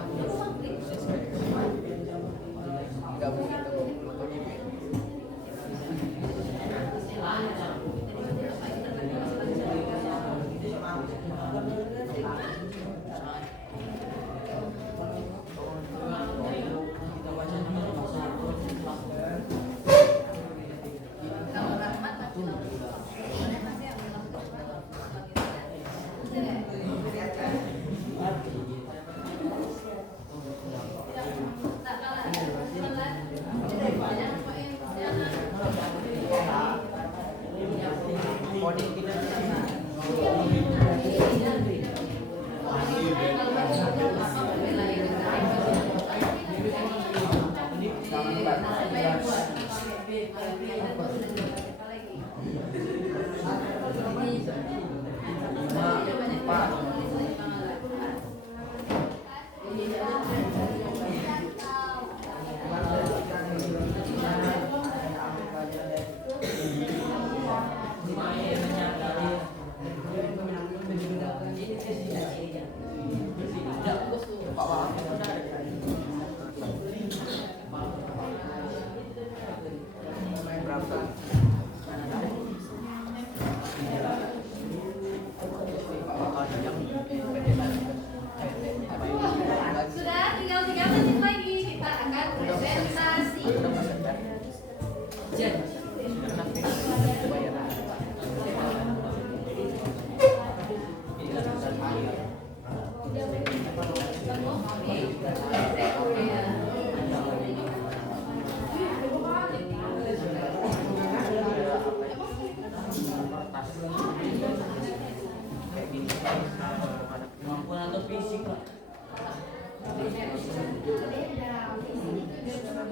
Tidak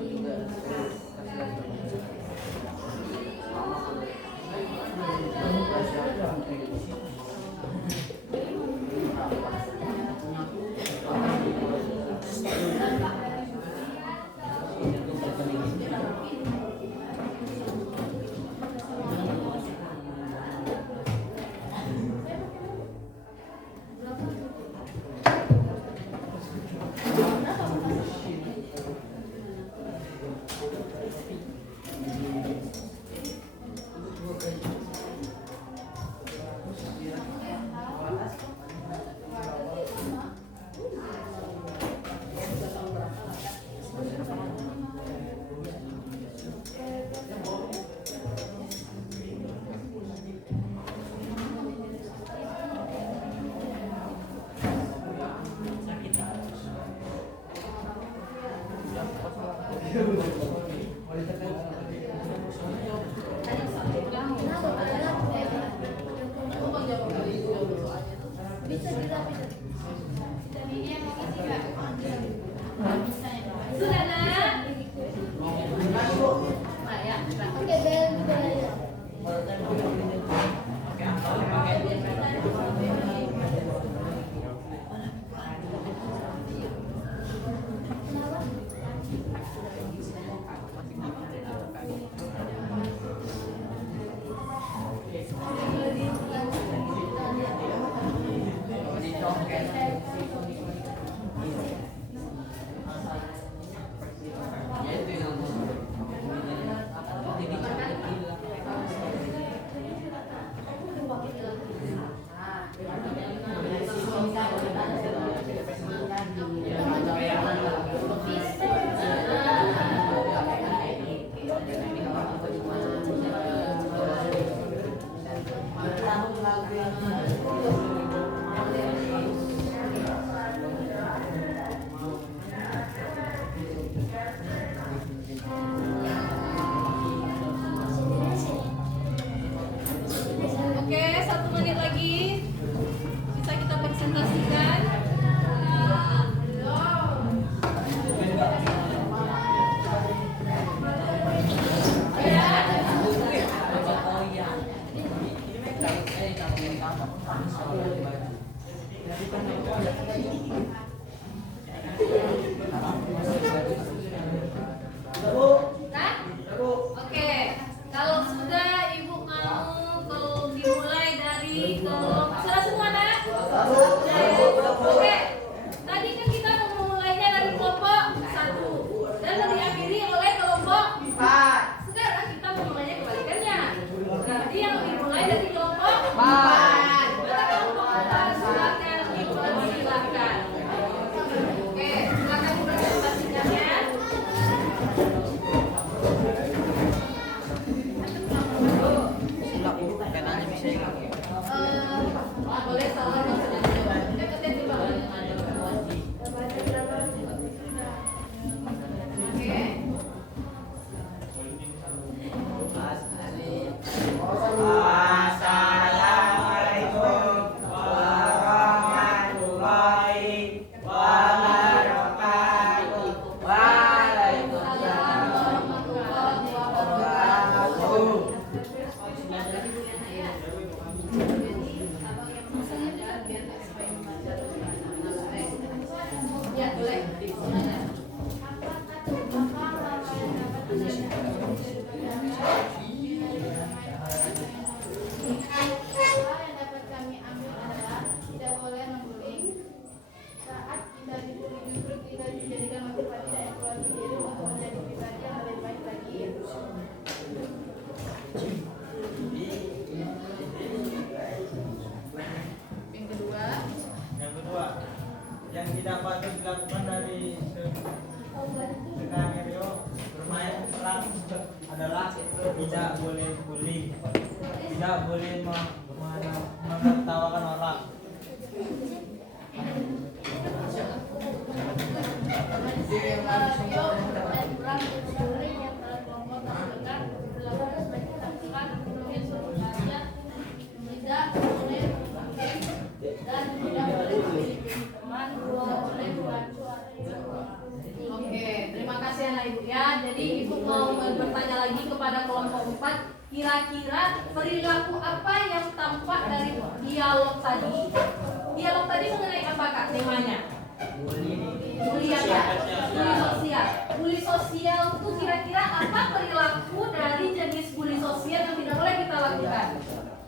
juga. Sudah nak? Oke, 1 menit lagi bisa kita presentasikan. Nah, oke. Kalau sudah ibu mau dimulai dari kelompok. Sudah semua nak? Oke. Tadi kan kita memulainya dari kelompok 1 dan diakhiri oleh kelompok 4. Sekarang kita memulainya kebalikannya. Berarti yang dimulai dari kelompok 4. Mana kelompok 4? Silakan ibu silakan. Oke, silakan presentasikan ya. Boleh salah maksudnya dijawab. Deketin di bawah. Oke. Assalamualaikum warahmatullahi wabarakatuh. Waalaikumsalam warahmatullahi wabarakatuh. Ya, boleh. Yang dapat kami ambil adalah tidak boleh mengguling. Saat kita dibully justru kita dijadikan motivasi dan evaluasi diri untuk menjadi pribadi yang lebih baik lagi. Yang kedua, yang tidak patut dilakukan dari skenario bermain perang adalah tidak boleh bullying, tidak boleh menertawakan orang. Skenario bermain perang dan bullying yang telah kelompok terdekat dilakukan sebagai lakukan menulis suatu karya, tidak boleh menggunting dan tidak boleh memilih teman, tidak boleh membantu atau Oke, terima kasih. kasih anak ibu ya. Jadi ibu mau bertanya lagi kepada kelompok 4. Kira-kira perilaku apa yang tampak dari dialog tadi? Dialog tadi mengenai apa kak temanya? Bully apa? Bully sosial. Bully sosial itu kira-kira apa perilaku dari jenis bully sosial yang tidak boleh kita lakukan?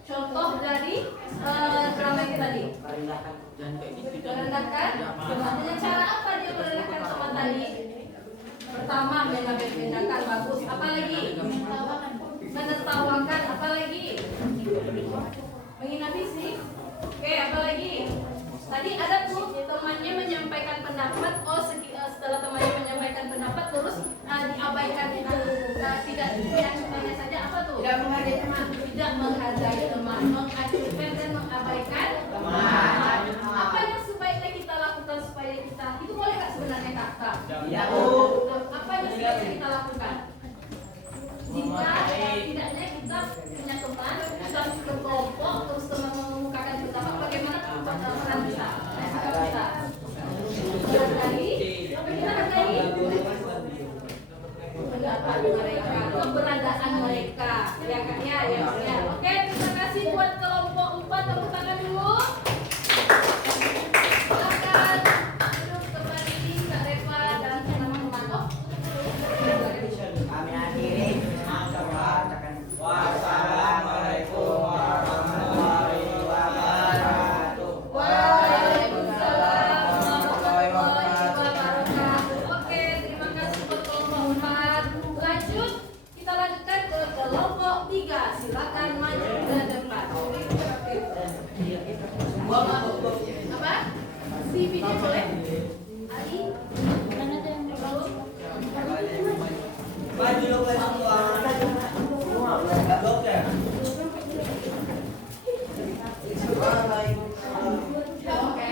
Contoh dari drama yang tadi. Merendahkan. Dengan cara apa dia merendahkan teman tadi? Pertama membeda-bedakan, bagus. Apa lagi? Menertawakan. Apa lagi? Menghina fisik. Oke, apa lagi? Tadi ada tuh temannya menyampaikan pendapat. Setelah temannya menyampaikan pendapat terus diabaikan itu tidak contohnya saja apa tuh? Tidak menghargai teman. Tidak menghargai teman, mengacuhkan dan mengabaikan teman. Apa yang sebaiknya kita lakukan supaya kita itu boleh nggak sebenarnya kakak? Ya. Apa yang sebaiknya kita lakukan? Jika tidaknya kita punya teman, kita berkelompok, terus teman mengemukakan pendapat, bagaimana peran kita? Menghargai, apa kita hargai? Pendapat mereka, keberadaan mereka, ya kan ya, ya. Oke, terima kasih buat kelompok 4, tepuk tangan dulu. Silakan duduk kembali Kak Reva dan teman-teman. Kami akhiri. Wassalamualaikum warahmatullahi wabarakatuh. Waalaikumsalam warahmatullahi wabarakatuh. Oke, terima kasih buat kelompok 4. Lanjut, kita lanjutkan ke kelompok 3. Silakan maju ke depan. Apa? CV-nya boleh? Ali? Mana ada yang mau? Maju lo ke semua. Dokter. Oke.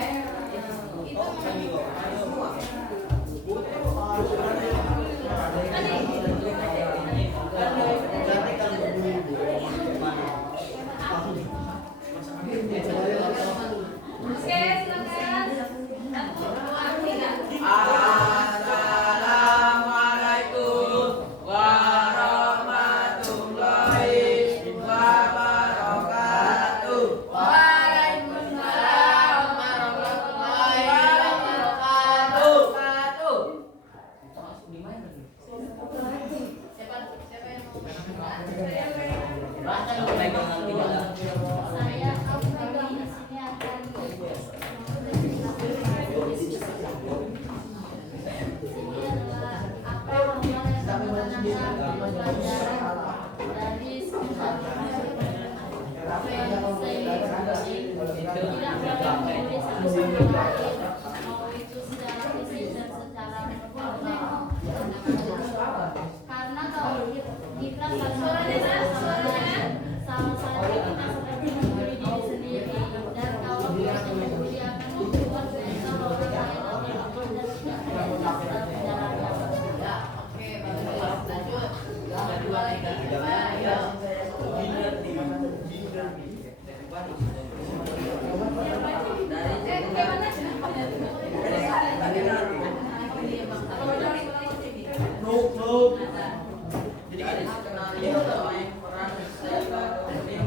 Oke, silakan. 1, 2, 3. Assalamualaikum warahmatullahi wabarakatuh. Waalaikumsalam warahmatullahi wabarakatuh. Siapa yang mau Saya Alfredi di sini akan ini adalah apa hal yang kami tanamkan pelajaran dari sekitar tidak boleh menulis satu sama lain mau itu secara fisik dan secara verbal karena kalau kita suaranya? sama saja kita seperti membuli diri sendiri dan kalau kita membuli akan membuat mental orang lain lebih lemah dan tidak fokus dalam perjalanannya. Oke, bagus. Lanjut. Dua lagi. Ayo. Jadi ada skenario main peran saya penting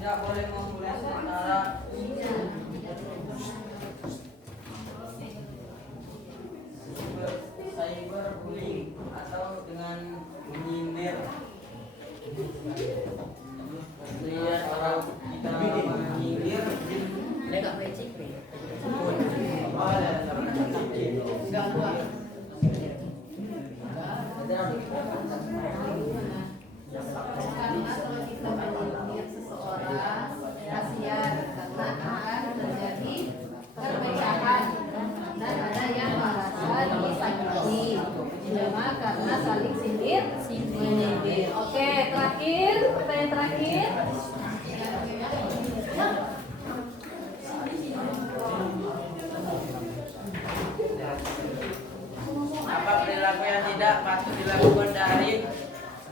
tidak boleh memulai secara cyberbullying atau dengan menyindir. Lihat orang kita menyindir Karena kalau kita menyindir seseorang, kasihan karena akan terjadi perpecahan dan ada yang merasa disakiti. Cuma karena saling sindir menyindir. Oke, terakhir, pertanyaan terakhir. apa perilaku yang tidak patut dilakukan dari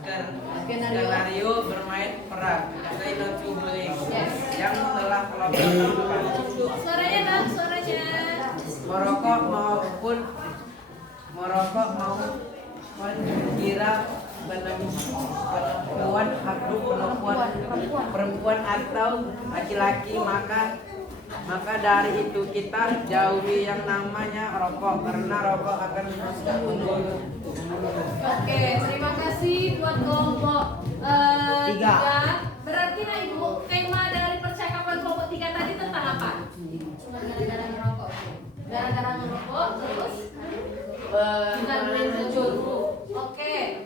skenario bermain peran cyberbullying yang telah melakukan Suaranya dong, suaranya. Merokok maupun kira perempuan atau laki-laki, maka dari itu kita jauhi yang namanya rokok karena rokok akan merusak mulut. Oke, terima kasih buat kelompok 3. Berarti nah Ibu, tema dari percakapan kelompok 3 tadi tentang apa? Gara-gara ngerokok. Gara-gara ngerokok, terus bukan main kecuru. Oke,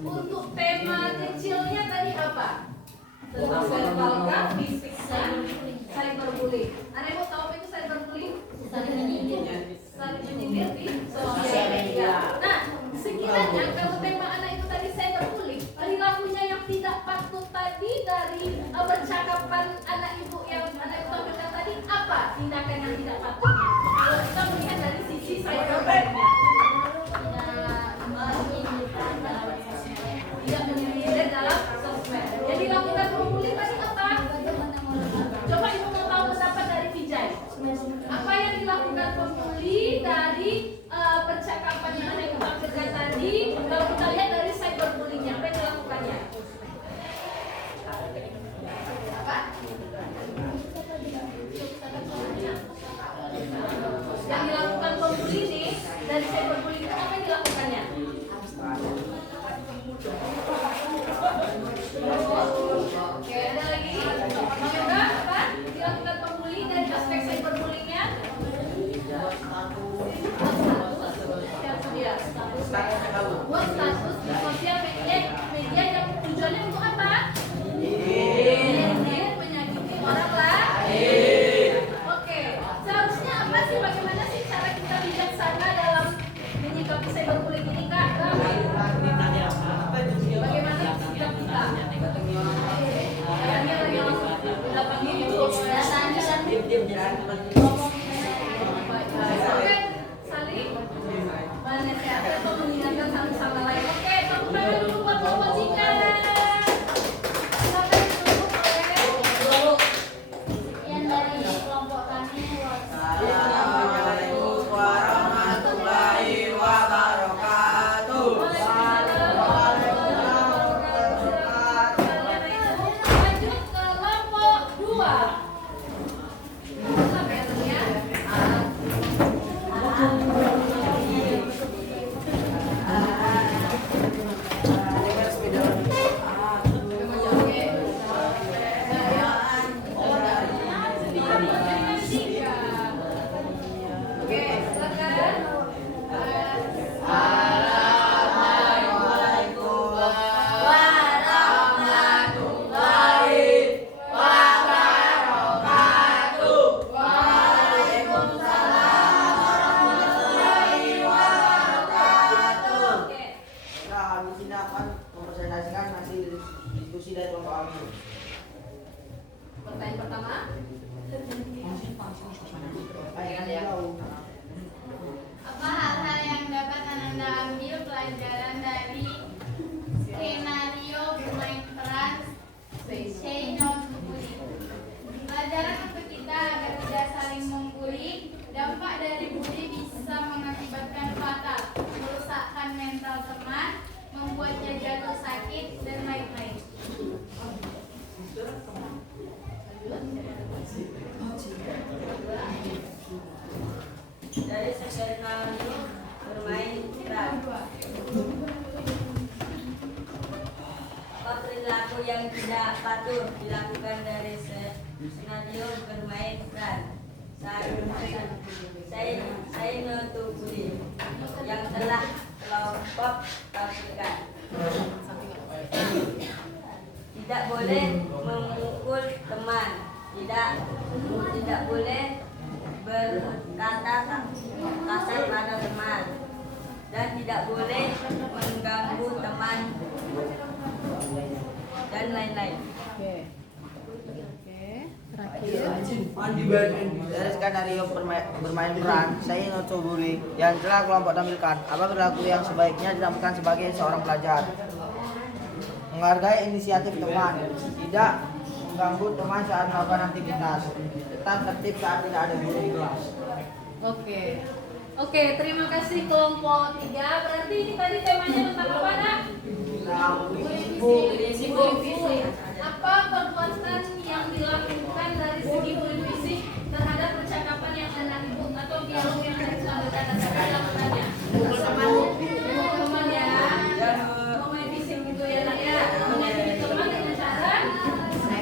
untuk tema kecilnya tadi apa? Tentang verbal kah, fisik kah, cyberbullying. Anda Ibu tahu apa itu cyberbullying? Saling menyindir. Saling menyindir di sosial media. Nah, sekiranya kalau tema anak itu tadi cyberbullying, perilakunya yang tidak patut tadi dari percakapan anak ibu yang anak ibu tampilkan tadi apa tindakan yang tidak patutnya? Kalau kita melihat dari sisi cyberbullying-nya, tidak menyindir dalam sosmed. Yang dilakukan pembuli tadi apa? Coba ibu mau tahu pendapat dari Vijay. Apa yang dilakukan pembuli dari percakapan yang anak ibu tampilkan tadi? Kalau kita lihat dari cyberbullying-nya, apa yang dilakukannya? Apa? Yang dilakukan pembuli nih dari cyberbullying itu apa yang dilakukannya? Oke, ada lagi? Bang Yoga, apa dilakukan pembuli dari aspek cyberbullying-nya? Buat status di sosial media yang tujuannya untuk apa? Menyakiti orang lain. Oke, seharusnya apa sih, bagaimana sih cara kita bijaksana dalam menyikapi cyberbullying ini, Kak? Bagaimana sikap kita? Kayaknya lagi langsung ini tuh. Oke, saling menasihati atau mengingatkan satu sama lain. Oke, tepuk tangan dulu buat kelompok 3. Silakan duduk, oke. Yang dari kelompok kami Assalamualaikum warahmatullahi wabarakatuh. Lanjut ke kelompok 2. Oke, silakan. Oke. Nah, habis ini akan mempresentasikan hasil diskusi dari kelompok kami. Pertanyaan pertama. Apa hal-hal yang dapat Anda ambil pelajaran dari skenario bermain peran Say No to Bullying? Pelajaran untuk kita agar tidak saling membuli. Dampak dari bully bisa mengakibatkan fatal, merusakkan mental teman, membuatnya jatuh sakit, dan lain-lain. Dari skenario bermain peran. Apa perilaku yang tidak patut dilakukan dari skenario bermain peran? Saya nutup budi yang telah kelompok tampilkan. Tidak boleh memukul teman, tidak boleh berkata kasar pada teman, dan tidak boleh mengganggu teman, dan lain-lain. Dari skenario bermain peran, saya ingin bully yang telah kelompok tampilkan. Apa perilaku yang sebaiknya ditampilkan sebagai seorang pelajar? Menghargai inisiatif teman, tidak mengganggu teman saat melakukan aktivitas. Tetap tertib saat tidak ada guru di kelas. Oke, terima kasih kelompok 3. Berarti ini tadi temanya tentang apa, Nak? Fisik. Apa perbuatan yang dilakukan dari segi fisik terhadap percakapan yang anak ibu atau dialog yang ada dalam bertanya? Teman ya, mau main fisik gitu ya, Nak ya. Menyakiti teman dengan cara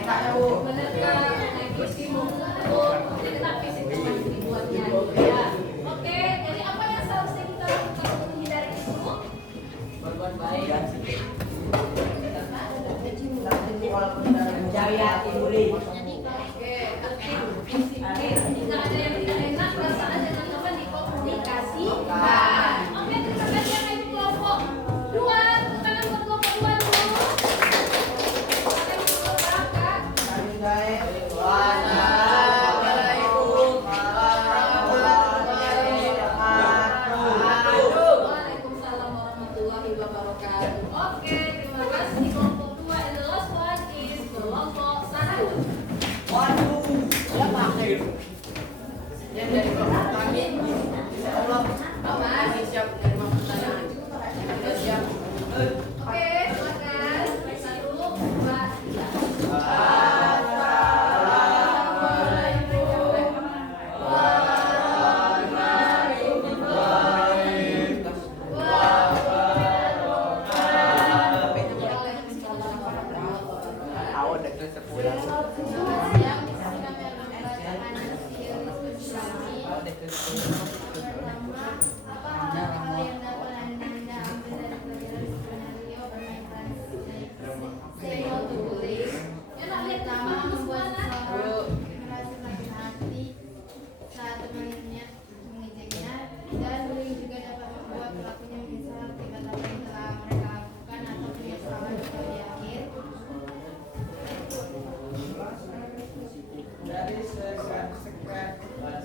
menekan, naik fisik, jadi kena fisik teman dibuatnya gitu ya. Oke, jadi apa yang seharusnya kita lakukan untuk menghindari itu? Berbuat baik. Mencari hati dulu. Oke, disiplin. Jika ada yang tidak enak, perasaan dengan teman dikomunikasikan. Oke, terima kasih yang ibu kelompok 2. Tepuk tangan buat kelompok 2 dulu. Ada yang mau berangkat? Waalaikumsalam warahmatullahi wabarakatuh. Oke, terima kasih kelompok 2. And the last one is kelompok 1. Yang dari kelompok kami, insya Allah kami siap menerima pertanyaan. Kita siap. Oke, silakan. 1, 2, 3.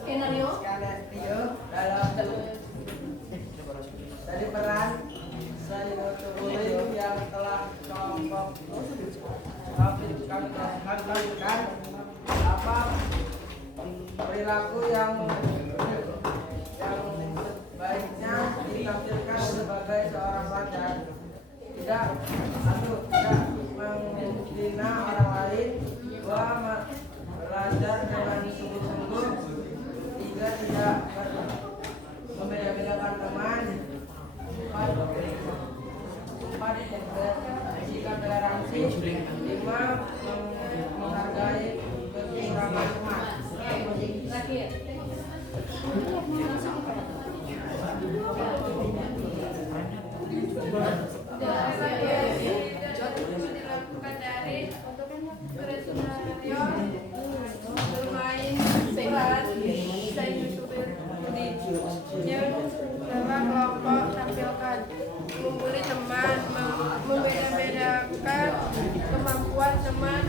Skenario dari peran Sayyidatul yang telah kelompok kami lakukan apa perilaku yang baiknya ditampilkan sebagai seorang pelajar, tidak menghina orang lain, 2 belajar dengan sungguh-sungguh, 3 tidak membeda-bedakan teman, 4 sikap toleransi, 5 menghargai kekurangan teman. terakhir. Dilakukan dari skenario bermain peran Sayyidatul yang beberapa kelompok tampilkan mengguli teman, membeda-bedakan kemampuan teman,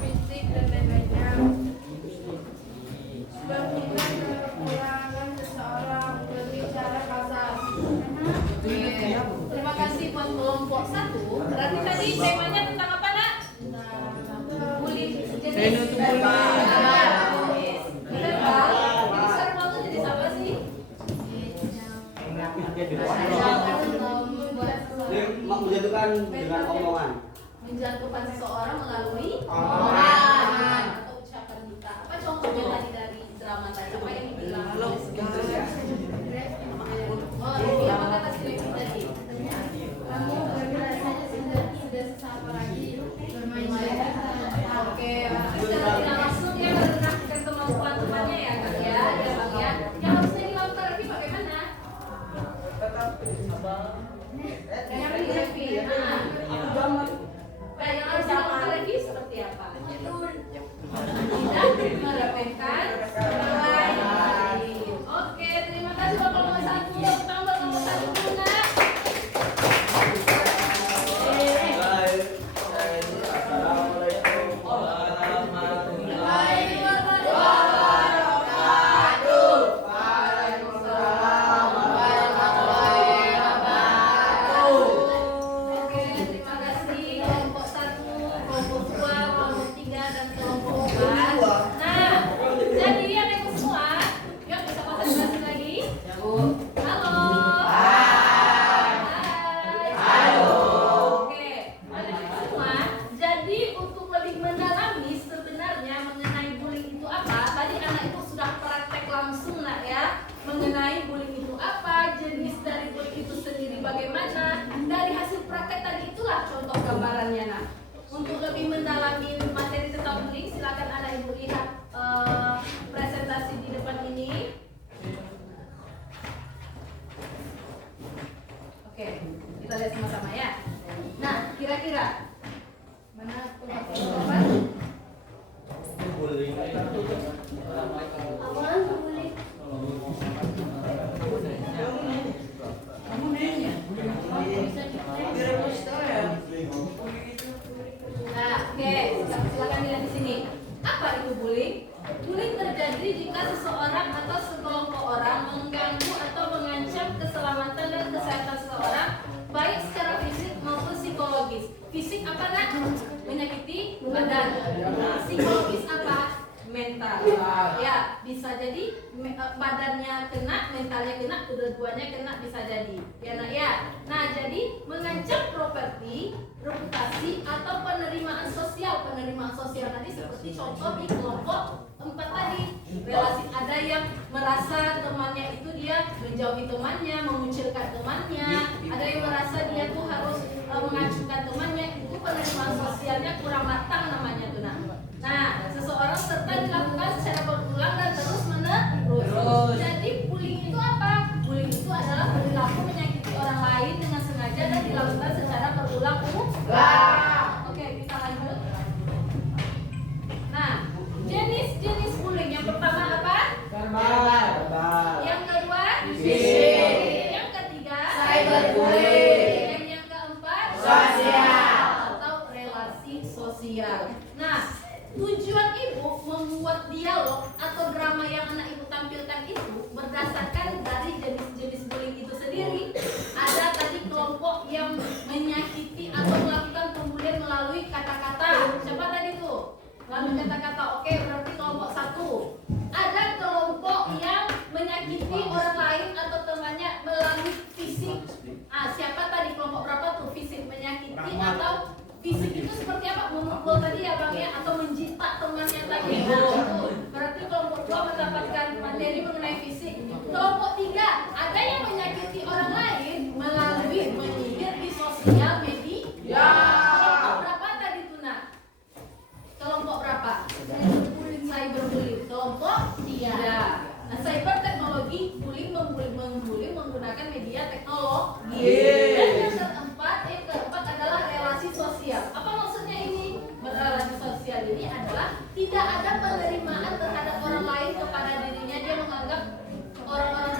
fisik dan lain-lainnya, menghina kekurangan seseorang, berbicara kasar. Terima kasih buat kelompok 1. Berarti tadi temanya tentang apa, Nak? Bullying jenis verbal. Jadi verbal itu jenis apa sih? Menjatuhkan dengan omongan. Menjatuhkan seseorang melalui omongan atau ucapan kita. Apa contohnya tadi dari drama tadi? Apa yang dibilang? Oh, ini apa kata si Dewi tadi? Kamu bergerak saja sudah sesama lagi bermain. Oke, secara tidak langsung dia merendahkan kemampuan temannya ya, Kak ya, ya Bang ya. Yang harusnya dilakukan Revi bagaimana? Yang Revi, nah, yang harus dilakukan Revi seperti apa? Tidak meremehkan orang lain. Ya, bisa jadi badannya kena, mentalnya kena, kedua-duanya kena bisa jadi. Ya nak ya. Nah, jadi mengancam properti, reputasi atau penerimaan sosial tadi seperti contoh di kelompok 4 tadi. Relasi ada yang merasa temannya itu dia menjauhi temannya, mengucilkan temannya, ada yang merasa dia tuh harus mengacukan temannya, itu penerimaan sosialnya kurang matang namanya tuh nah. Nah, seseorang serta dilakukan secara berulang dan terus menerus. Jadi bullying itu apa? Bullying itu adalah perilaku menyakiti orang lain dengan sengaja dan dilakukan secara berulang-ulang. Oke, kita lanjut. Nah, jenis-jenis bullying yang pertama apa? Verbal. Yang kedua? Fisik. Yang ketiga? Cyberbullying. Dan yang keempat? Sosial. Atau relasi sosial. Nah, tujuan ibu membuat dialog atau drama yang anak ibu tampilkan itu berdasarkan dari jenis-jenis bullying itu sendiri. Ada tadi kelompok yang menyakiti atau melakukan pembulian melalui kata-kata. Siapa tadi tuh? Melalui kata-kata. Oke, berarti kelompok 1. Ada kelompok yang menyakiti orang lain atau temannya melalui fisik. Siapa tadi kelompok berapa tuh? Fisik menyakiti atau fisik itu seperti apa? Memukul tadi ya Bang ya, atau menjitak temannya tadi. Nah, itu berarti kelompok 2 mendapatkan materi mengenai fisik. Kelompok 3 ada yang menyakiti orang lain melalui menyindir di sosial media. Kelompok berapa tadi tuh nak? Kelompok berapa? Cyberbullying. Kelompok 3. Nah, cyber teknologi bullying membuli menggunakan media teknologi. Dan yang keempat adalah relasi sosial. Apa maksudnya ini? Berrelasi sosial ini adalah tidak ada penerimaan terhadap orang lain kepada dirinya. Dia menganggap orang-orang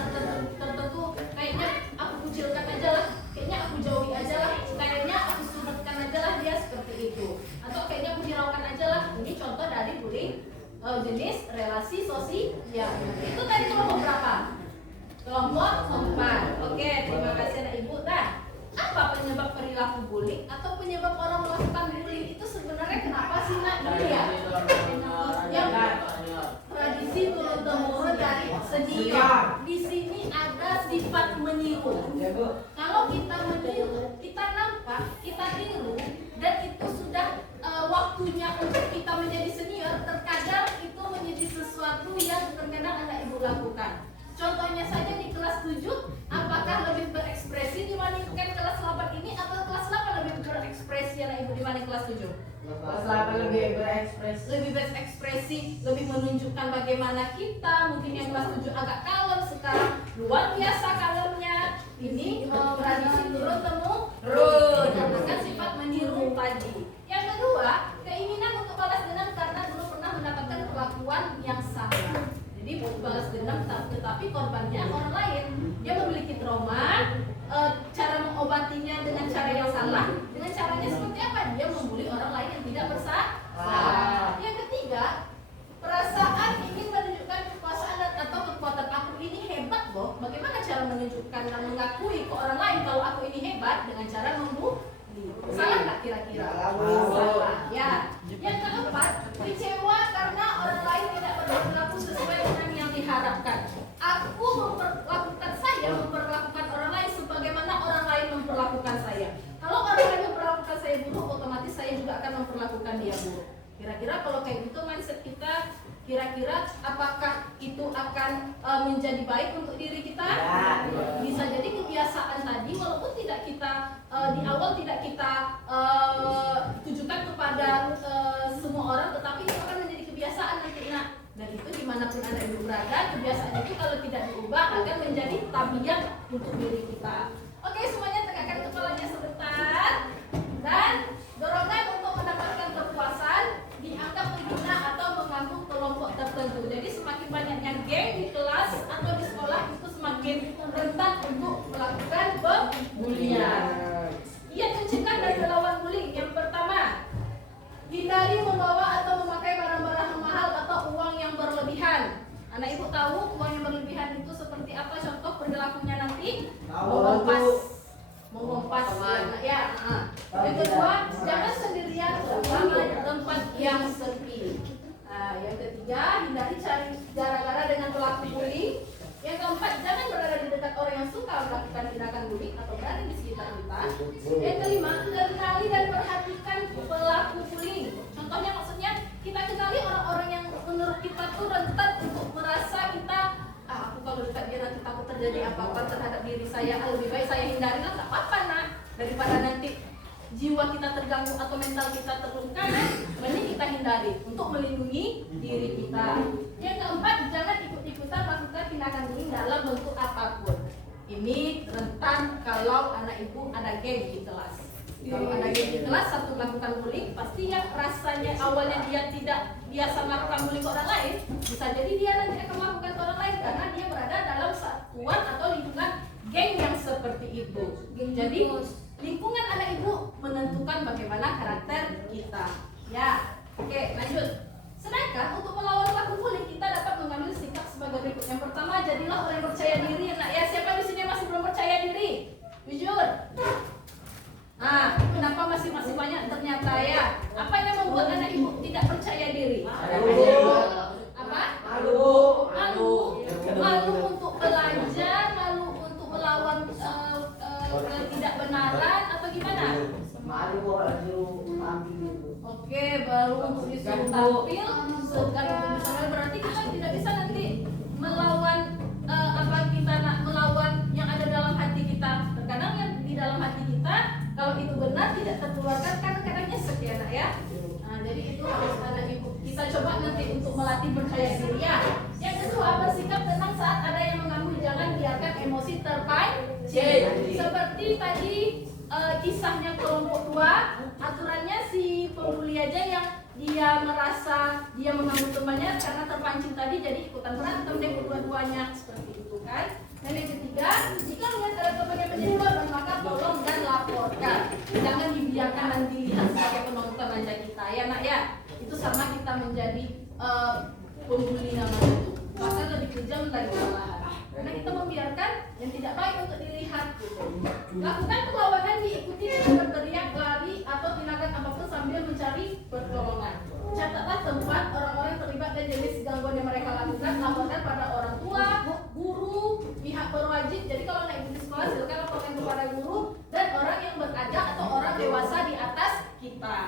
tertentu kayaknya aku kucilkan aja lah, kayaknya aku jauhi aja lah, kayaknya aku sudutkan aja lah, dia seperti itu. Atau kayaknya aku hiraukan aja lah. Ini contoh dari bullying jenis relasi sosial. Itu tadi kelompok berapa? Kelompok 4. Oke, terima kasih anak ibu. Nah, apa penyebab perilaku bullying atau penyebab orang melakukan bullying itu sebenarnya kenapa sih nak? Ini ya, yang tradisi turun temurun dari senior. Di sini ada sifat meniru. Kalau kita meniru, kita nampak, kita tiru, dan itu sudah waktunya untuk kita menjadi senior, terkadang itu menjadi sesuatu yang terkadang anak ibu lakukan. Contohnya saja di kelas 7, apakah lebih berekspresi dibandingkan kelas 8 ini, atau kelas 8 lebih berekspresi anak ibu dibanding kelas 7? Kelas 8 lebih berekspresi. Lebih berekspresi, lebih menunjukkan bagaimana kita. Mungkin yang kelas 7 agak kalem, sekarang luar biasa kalemnya. Ini tradisi turun temurun, kan sifat meniru tadi. Yang kedua, keinginan untuk balas dendam karena dulu pernah mendapatkan perlakuan yang sama. Jadi balas dendam tetapi korbannya orang lain. Dia memiliki trauma, cara mengobatinya dengan cara yang salah. Dengan caranya seperti apa? Dia membuli orang lain yang tidak bersalah. Yang ketiga, perasaan ingin menunjukkan kekuasaan atau kekuatan aku ini hebat loh. Bagaimana cara menunjukkan dan mengakui ke orang lain kalau aku ini hebat? Dengan cara membuli. Salah nggak kira-kira? Salah. Ya. Yang keempat, kecewa karena orang lain tidak berlaku sesuai dengan yang diharapkan. Aku memperlakukan orang lain sebagaimana orang lain memperlakukan saya. Kalau orang lain memperlakukan saya buruk, otomatis saya juga akan memperlakukan dia buruk. Kira-kira kalau kayak gitu mindset kita, kira-kira apakah itu akan menjadi baik untuk diri kita? Bisa jadi kebiasaan tadi walaupun tidak kita di awal tidak kita tujukan kepada semua orang, tetapi itu akan menjadi kebiasaan nanti. Nah, dan itu dimanapun anda ibu berada, kebiasaan itu kalau tidak diubah akan menjadi tabiat untuk diri kita. Oke, semuanya tegakkan kepalanya sebentar dan dorongan untuk mendapatkan kepuasan dianggap menghina atau mengganggu kelompok tertentu. Jadi semakin banyaknya geng di kelas atau di sekolah itu semakin rentan untuk melakukan pembulian. Ia mencegah dan melawan bullying. Yang pertama, hindari membawa atau memakai barang-barang mahal atau uang yang berlebihan. Anak ibu tahu uang yang berlebihan itu seperti apa? Contoh perilakunya nanti mengompas ya. Yang kedua, jangan sendirian terutama di tempat yang sepi. Yang ketiga, hindari cari jarak Yang kelima, kenali dan perhatikan pelaku bullying. Contohnya maksudnya kita kenali orang-orang yang menurut kita tuh rentan untuk merasa kita aku kalau dekat dia nanti takut terjadi apa-apa terhadap diri saya, lebih baik saya hindari lah, nggak apa-apa nak, daripada nanti jiwa kita terganggu atau mental kita terluka, mending kita hindari untuk melindungi diri kita. Yang keempat, jangan ikut-ikutan melakukan tindakan bullying dalam bentuk apapun. Ini rentan kalau anak ibu ada geng di kelas. Kalau ada geng di kelas, satu melakukan bullying, pasti yang rasanya awalnya dia tidak biasa melakukan bullying ke orang lain, bisa jadi dia nanti akan melakukan ke orang lain karena dia berada dalam satuan atau lingkungan geng yang seperti itu. Jadi lingkungan anak ibu menentukan bagaimana karakter kita. Ya, oke, lanjut. Sedangkan untuk melawan pelaku bullying kita dapat mengambil sikap sebagai berikut. Yang pertama, jadilah orang yang percaya diri. Nah, ya siapa di sini yang masih belum percaya diri? Jujur. Nah, kenapa masih banyak ternyata ya? Apa yang membuat anak ibu tidak percaya diri? Apa? Malu untuk belajar, malu untuk melawan ketidakbenaran atau gimana? Oke, baru untuk disuruh tampil, sekarang berarti kita tidak bisa nanti melawan apa kita nak melawan yang ada dalam hati kita. Terkadang yang di dalam hati kita, kalau itu benar tidak terkeluarkan, kadang-kadang nyesek ya nak ya. Nah, jadi itu harus anak ibu kita coba nanti untuk melatih percaya diri ya. Yang kedua, bersikap tenang saat ada yang mengganggu, jangan biarkan emosi terpancing. Seperti tadi kisahnya kelompok 2, aturannya si pembuli aja yang dia merasa dia mengganggu temannya karena terpancing tadi, jadi ikutan berantem deh kedua-duanya seperti itu kan. Dan yang ketiga, jika melihat ada teman yang menjadi korban, maka tolong dan laporkan. Jangan dibiarkan dan dilihat sebagai penonton aja kita ya nak ya. Itu sama kita menjadi pembuli namanya itu. Bahkan lebih kejam dari malahan. Karena kita membiarkan yang tidak baik untuk dilihat gitu. Lakukan perlawanan diikuti dengan berteriak, lari atau tindakan apapun sambil mencari pertolongan. Catatlah tempat orang-orang yang terlibat dan jenis gangguan yang mereka lakukan. Laporkan pada orang tua, guru, pihak berwajib. Jadi kalau naik di sekolah silakan laporkan kepada guru dan orang yang berada atau orang dewasa di atas kita.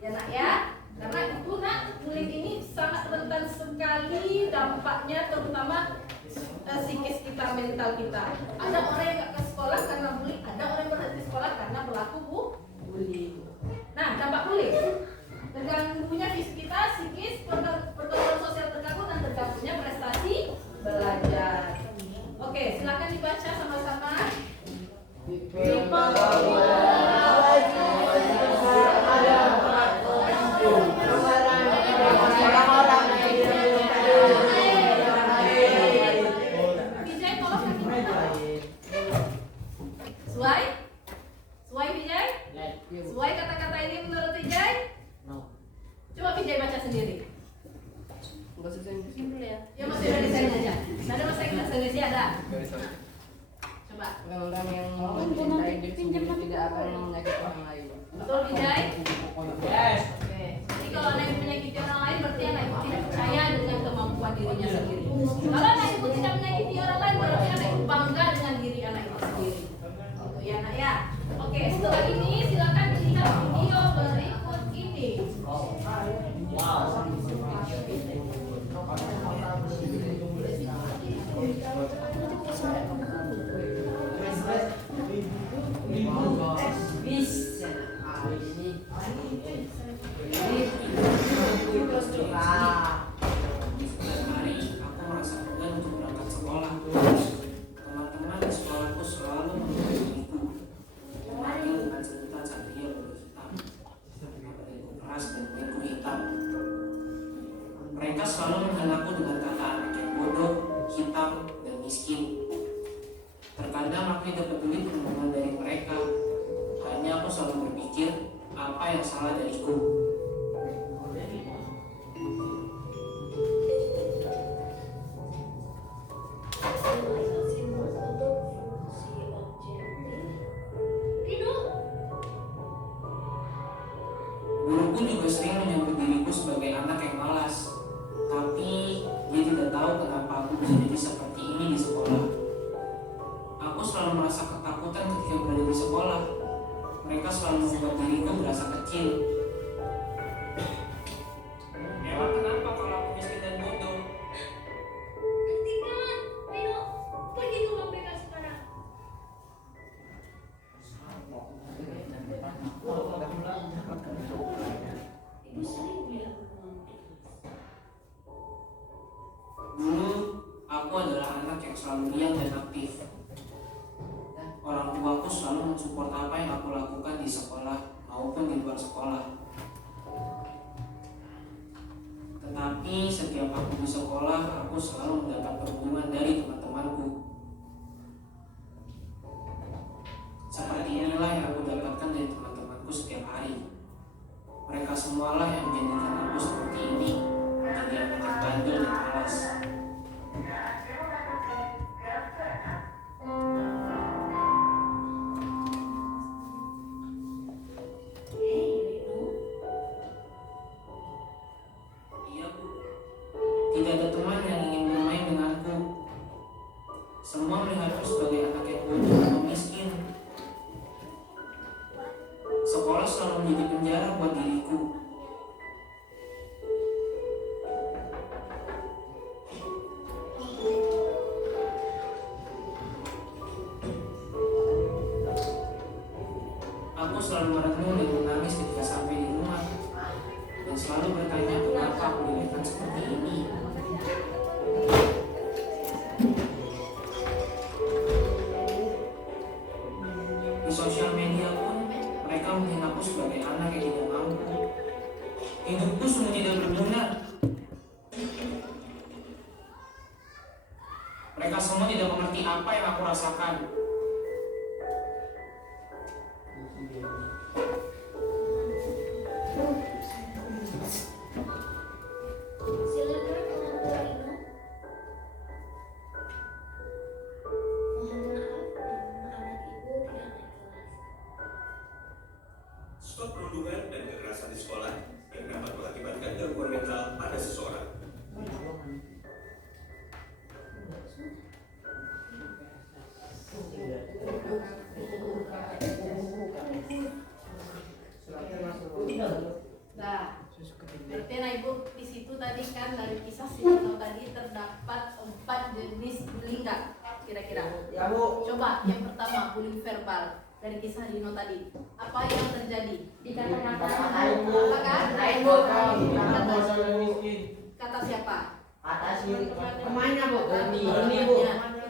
Ya nak ya. Karena itu nak, bullying ini sangat rentan sekali dampaknya, terutama psikis kita, mental kita. Ada orang yang nggak ke sekolah karena bullying, ada orang yang berhenti sekolah karena pelaku bullying. Nah, dampak bullying terganggunya fisik kita, psikis, perkembangan sosial terganggu dan terganggunya prestasi belajar. Oke, silakan dibaca sama-sama. Suai Vijay? Suai kata-kata ini menurut Vijay? Coba Vijay baca sendiri. Enggak usah Inggris dulu ya. Ya masih ada desain aja. Ada bahasa Inggrisnya ada. Coba. Orang yang mencintai diri sendiri tidak akan menyakiti orang lain. Betul Vijay? Yes. Oke. Jadi kalau anak ibu menyakiti orang lain berarti anak ibu tidak percaya dengan kemampuan dirinya sendiri. Kalau anak ibu tidak menyakiti orang lain berarti anak ibu bangga dengan diri anak ibu sendiri. Gitu ya nak ya. Oke, setelah ini silakan dilihat video berikut ini. Mereka selalu menghinaku dengan kata anak yang bodoh, hitam, dan miskin. Terkadang aku tidak peduli permohonan dari mereka. Hanya aku selalu berpikir, apa yang salah dariku? Guruku juga sering menyebut diriku sebagai anak yang malas, tapi dia tidak tahu kenapa aku bisa jadi seperti ini di sekolah. Aku selalu merasa ketakutan ketika berada di sekolah. selalu riang dan aktif. Orang tuaku selalu mensupport apa yang aku lakukan di sekolah maupun di luar sekolah. Tetapi setiap aku di sekolah, aku selalu mendapat perhubungan dari teman-temanku. Seperti inilah yang aku dapatkan dari teman-temanku setiap hari. Mereka semualah yang menjadikan aku seperti ini, menjadi anak yang bandel dan malas. Iya, Bu. Tidak ada teman yang ingin bermain denganku. Semua melihatku sebagai anak yang bodoh atau miskin. Sekolah selalu menjadi penjara buat diriku. Aku selalu merenung dan menangis ketika sampai di rumah, dan selalu bertanya kenapa aku dilahirkan seperti ini. Di sosial media pun mereka menghinaku sebagai anak yang tidak mampu. Hidupku sungguh tidak berguna. Mereka semua tidak mengerti apa yang aku rasakan. Silakan orang tua Rino. Mohon maaf, anak ibu tidak naik kelas. Stop perundungan dan kekerasan di sekolah yang dapat mengakibatkan gangguan mental pada seseorang. Nah, berarti nah ibu di situ tadi kan dari kisah Sino tadi terdapat 4 jenis bullying nggak? Kira-kira? Ya, Bu. Coba yang pertama bullying verbal dari kisah Dino tadi. Apa yang terjadi? Dikata-katain, Bu. Apa kan? Katain, Bu. Kata siapa? Kata si Pemainnya, Bu. Ini, Bu.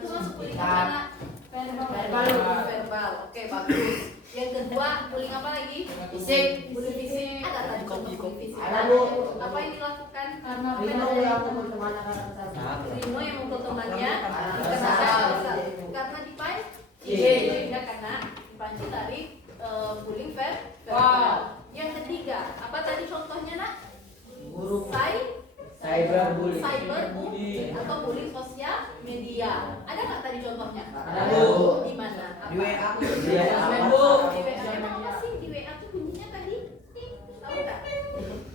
Itu masuk bullying apa? Verbal. Oke, bagus. Yang kedua bullying apa lagi? Fisik. Bullying fisik. Ada tadi contoh bullying fisik. Ada, Bu. Apa yang dilakukan? Karena apa Rino yang yang pukul temannya karena kesalahan. Rino yang mukul temannya karena dipanci. Ya, karena dipanci dari bullying verbal. Yang ketiga, apa tadi contohnya nak? Guru Cyberbullying atau bullying sosial media. Ada nggak tadi contohnya? Ada, Bu. Di mana? Di WA. Di WA. Emang apa sih di WA tuh bunyinya tadi? Tahu nggak?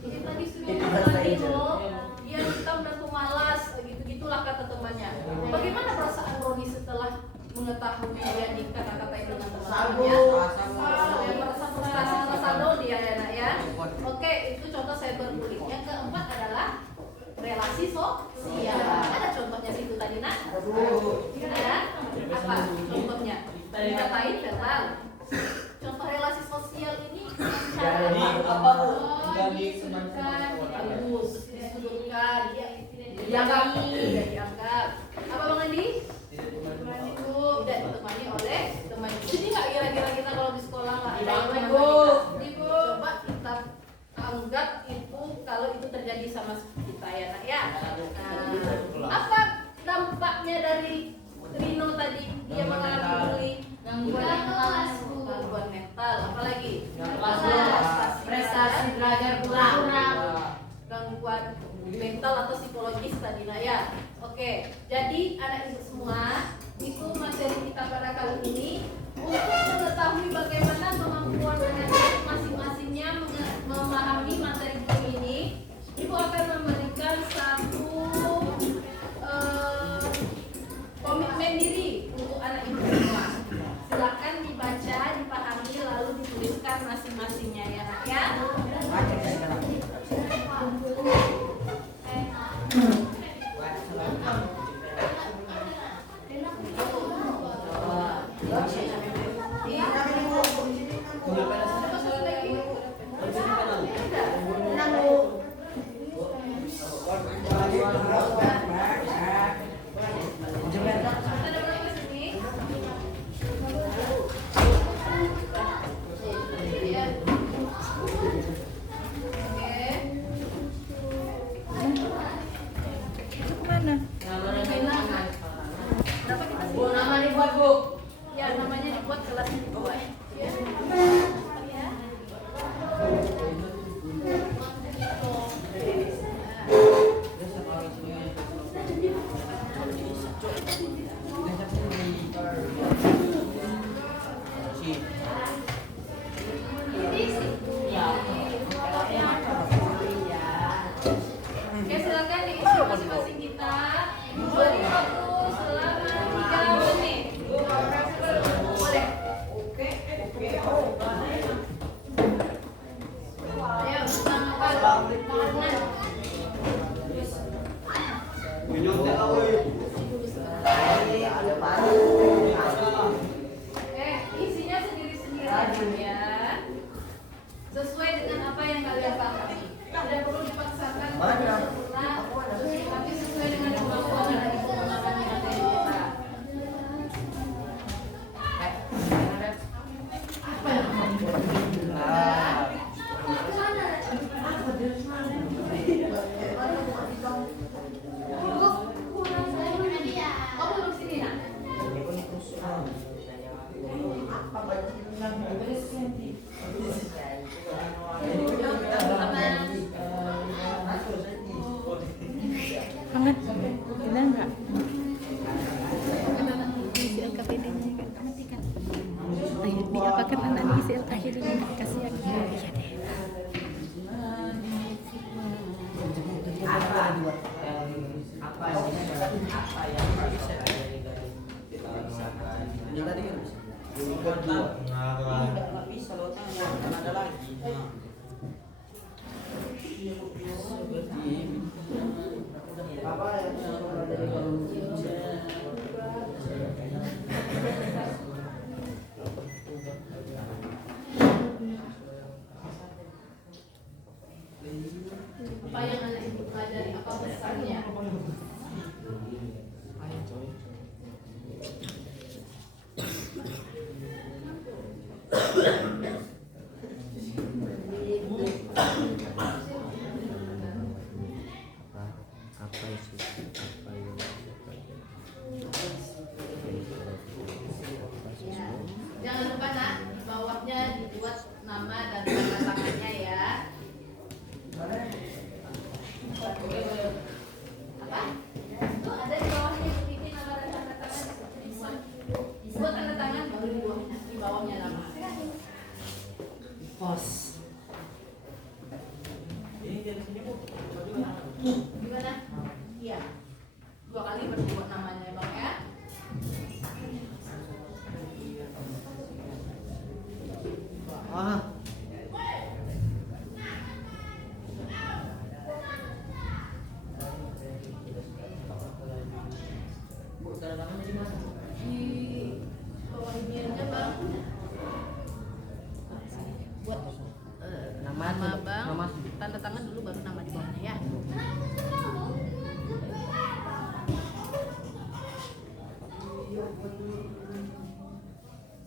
Ini tadi sudah ngomongin loh. Dia hitam dan malas, gitu-gitulah kata temannya. Bagaimana perasaan Roni setelah mengetahui dia dikata-katain dengan teman-temannya? Yang merasa frustrasi, merasa down dia ya nak ya. Oke, itu contoh cyberbullying. Yang keempat adalah relasi sosial. Ada contohnya situ tadi nak? Ada? Apa contohnya? Dikatain verbal. Contoh relasi sosial ini cara apa? Disudutkan, disudutkan, dianggap. Apa Bang Andi? Tidak ditemani oleh teman. Jadi nggak kira-kira kita kalau di sekolah nggak ada yang namanya coba kita anggap itu kalau itu terjadi sama kita ya nak ya. Nah, apa dampaknya dari Rino tadi dia mengalami bullying? Gangguan mental, apalagi? Prestasi belajar kurang. Gangguan mental atau psikologis tadi nak ya. Oke, jadi anak ibu semua itu materi kita pada kali ini untuk mengetahui bagaimana kemampuan anak masing-masingnya memahami materi buku ini. Ibu akan memberikan satu komitmen diri untuk anak ibu semua. Silakan dibaca, dipahami, lalu dituliskan masing-masingnya ya nak ya. Berapa kita sih? Bu, nama dibuat, Bu. Ya, namanya dibuat, kelasnya dibuat. Ya. Ya. Oke, silakan diisi masing-masing kita. Beri waktu selama 3 menit. Boleh. Ayo, samakan tangan. Isinya sendiri-sendiri ya. Sesuai dengan apa yang kalian pahami. Tidak perlu dipaksakan untuk sempurna, tapi sesuai dengan kemampuan dan pengalaman yang ada di kita. Apa yang kamu buat? Kamu duduk sini nak. Hangat, ada enggak? Isi LKPD-nya kan matikan. Ayo diapakan anak di isi LKPD-nya kasihan. Iya deh. Nggak bisa loh, kan ada lagi. Apa yang Apa yang anak ibu pelajari? Apa pesannya? Jangan lupa nak, di bawahnya dibuat nama dan tanda tangannya ya. Apa? Tuh ada di bawahnya bikin nama dan tanda tangan dibuat. Buat tanda tangan baru di bawahnya nama. Pos. Gimana? Iya. 2 kali baru buat namanya bang ya. Di bawah ini aja bang. Buat nama bang, tanda tangan dulu baru nama di bawahnya ya.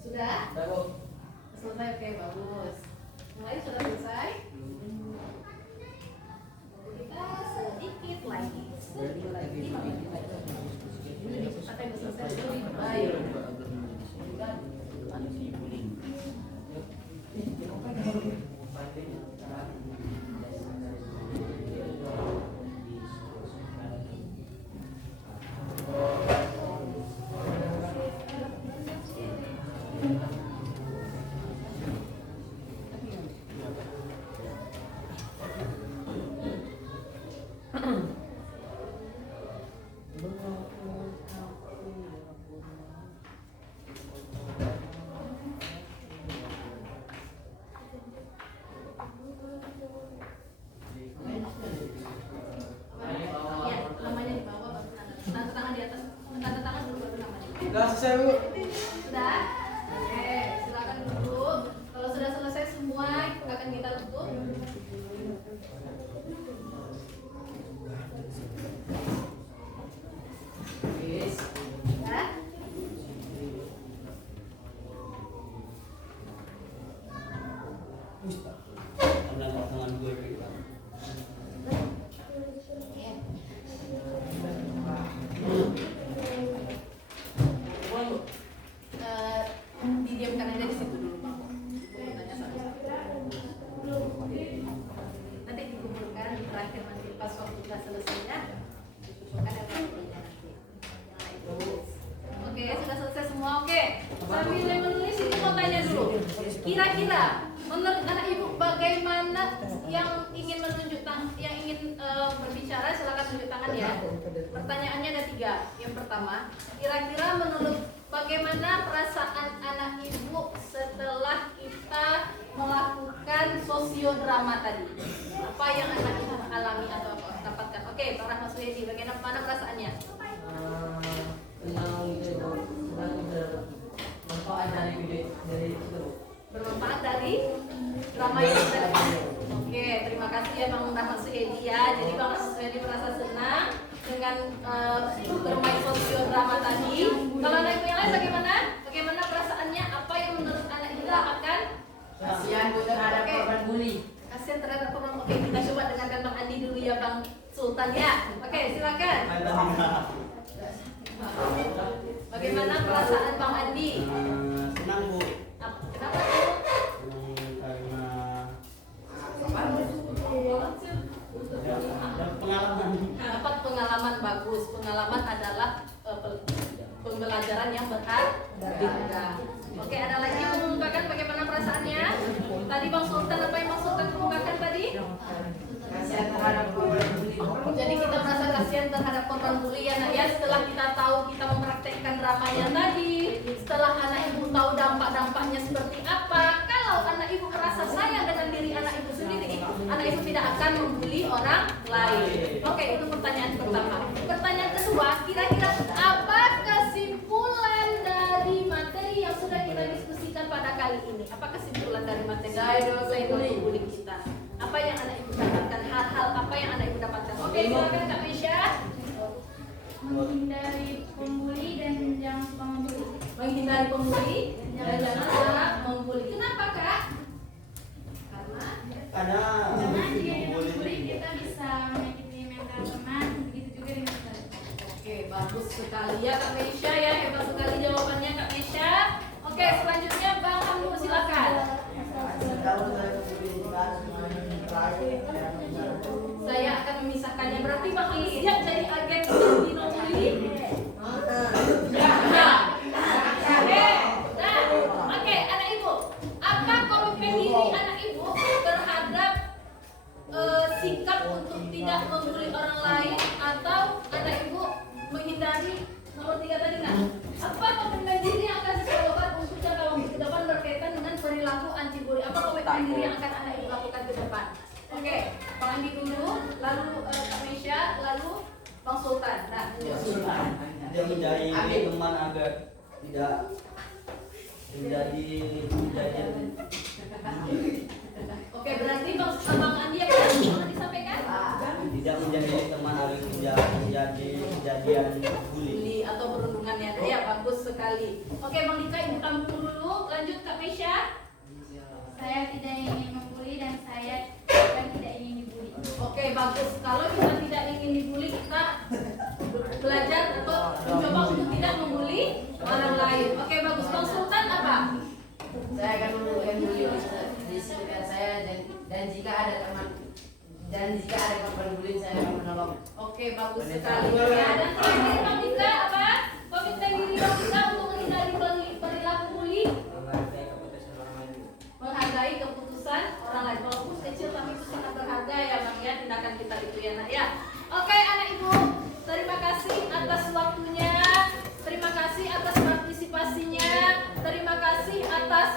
Sudah? Selesai, oke bagus. Mulai sudah selesai? Kita sedikit lagi. Sedikit lagi. Ini kata yang selesai lebih baik. Sudah selesai, Bu. Sudah? Oke, silakan duduk. Kalau sudah selesai semua, akan kita tutup. Yes. Ya. Tangan gue. Kira-kira menurut anak ibu bagaimana yang ingin berbicara silakan tunjuk tangan ya. Pertanyaannya ada 3. Yang pertama, kira-kira menurut bagaimana perasaan anak ibu setelah kita melakukan sosiodrama tadi? Apa yang anak ibu alami atau dapatkan? Oke, Pak Rahmat Suyadi, bagaimana perasaannya? Tenang gitu, manfaat dari itu. Bermanfaat dari drama yang sudah. Oke, terima kasih ya Bang Rahmat Suyadi ya. Jadi Bang Rahmat Suyadi merasa senang dengan bermain sosiodrama tadi. Kalau anak ibu yang lain bagaimana? Bagaimana perasaannya? Apa yang menurut anak ibu akan? Kasihan bu terhadap korban bully. Kasihan terhadap korban. Oke, kita coba dengarkan Bang Andi dulu ya Bang Sultan ya. Oke, silakan. Bagaimana perasaan Bang Andi? Senang bu. Kenapa Bu? Karena pengalaman. Dapat pengalaman bagus. Pengalaman adalah pembelajaran yang berharga. Oke, ada lagi yang mengungkapkan bagaimana perasaannya? Tadi Bang Sultan, apa yang Bang Sultan mengungkapkan tadi? Kasihan terhadap korban bully. Jadi kita merasa kasihan terhadap korban bully ya nak ya. Setelah kita tahu kita mempraktekkan dramanya tadi, setelah anak ibu tahu dampak-dampaknya seperti apa, kalau anak ibu merasa sayang dengan diri anak ibu sendiri, anak ibu tidak akan membuli orang lain. Oke, itu pertanyaan pertama. Pertanyaan kedua, kira-kira apa kesimpulan dari materi yang sudah kita diskusikan pada kali ini? Apa kesimpulan dari materi bully kita? Apa yang anak ibu dapatkan? Hal-hal apa yang anak ibu dapatkan? Oke, silakan Kak Mesya. Menghindari pembuli dan jangan suka membuli. Menghindari pembuli dan jangan suka membuli. Kenapa Kak? Karena jika membuli kita bisa menyakiti mental teman, begitu juga dengan kita. Oke, bagus sekali ya Kak Mesya ya, hebat sekali jawabannya Kak Mesya. Oke, selanjutnya Bang Hamdu silakan. Saya akan memisahkannya. Berarti Bang Hamdu siap jadi agen Dino Bully? Oke, anak ibu, apa komitmen diri anak ibu terhadap sikap untuk tidak membuli orang lain atau anak ibu menghindari nomor 3 tadi kan? Apa komitmen diri yang akan dilakukan untuk jangka waktu ke depan berkaitan dengan perilaku anti bully? Apa komitmen diri yang akan anak ibu lakukan ke depan? Oke, Bang Andi dulu, lalu Kak Mesya, lalu Bang Sultan. Nah, Dia menjadi teman agar tidak menjadi Oke, berarti Bang Andi apa yang mau disampaikan? tidak menjadi teman agar tidak menjadi kejadian bully Atau perundungan ya, bagus sekali. Oke, Bang Dika, ibu tampung dulu. Lanjut Kak Mesya. Saya tidak ingin membuli dan saya tidak ingin dibuli. Oke, bagus. Kalau kita tidak ingin dibully, kita belajar atau mencoba untuk tidak membuli orang lain. Oke, bagus. Bang Sultan apa? Saya akan memberikan bully di sekitar saya dan jika ada teman dan jika ada korban bully saya akan menolong. Oke, bagus sekali. Ya, dan terakhir Bang Dika apa? Komitmen diri Bang Dika untuk menghindari perilaku bully. Menghargai keputusan orang lain. Walaupun kecil tapi itu sangat berharga ya Bang ya, tindakan kita itu ya nak ya. Oke anak ibu, terima kasih atas waktunya, terima kasih atas partisipasinya, terima kasih atas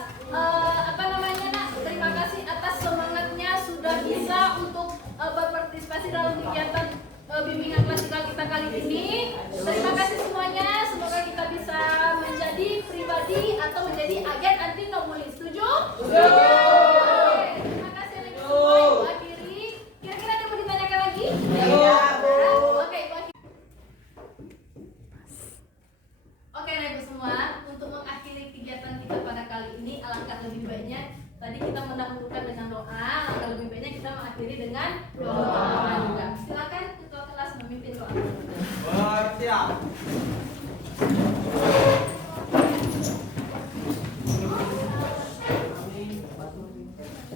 terima kasih atas semangatnya sudah bisa untuk berpartisipasi dalam kegiatan bimbingan klasikal kita kali ini. Terima kasih semuanya, semoga kita bisa menjadi pribadi atau menjadi agen anti bully. Setuju? Terima kasih anak ibu semua. Ibu akhiri. Kira-kira ada yang mau ditanyakan lagi? Oke, Ibu akhiri. Oke, anak ibu semua, untuk mengakhiri kegiatan kita pada kali ini, alangkah lebih baiknya tadi kita mendahulukan dengan doa, alangkah lebih baiknya kita mengakhiri dengan doa juga. Silakan ketua kelas memimpin doa. Bersiap.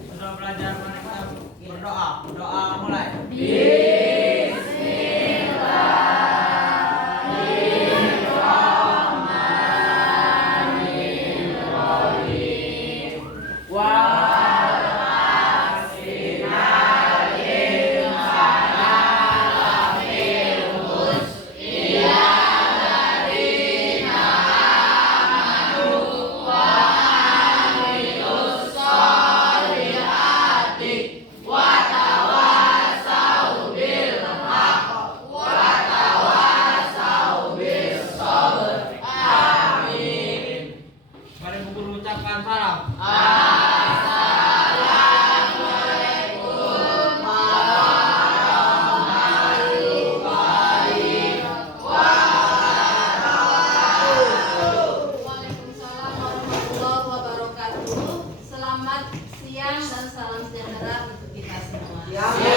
Sudah belajar mana kita berdoa? Doa mulai. Siang dan salam sejahtera untuk kita semua. Siang.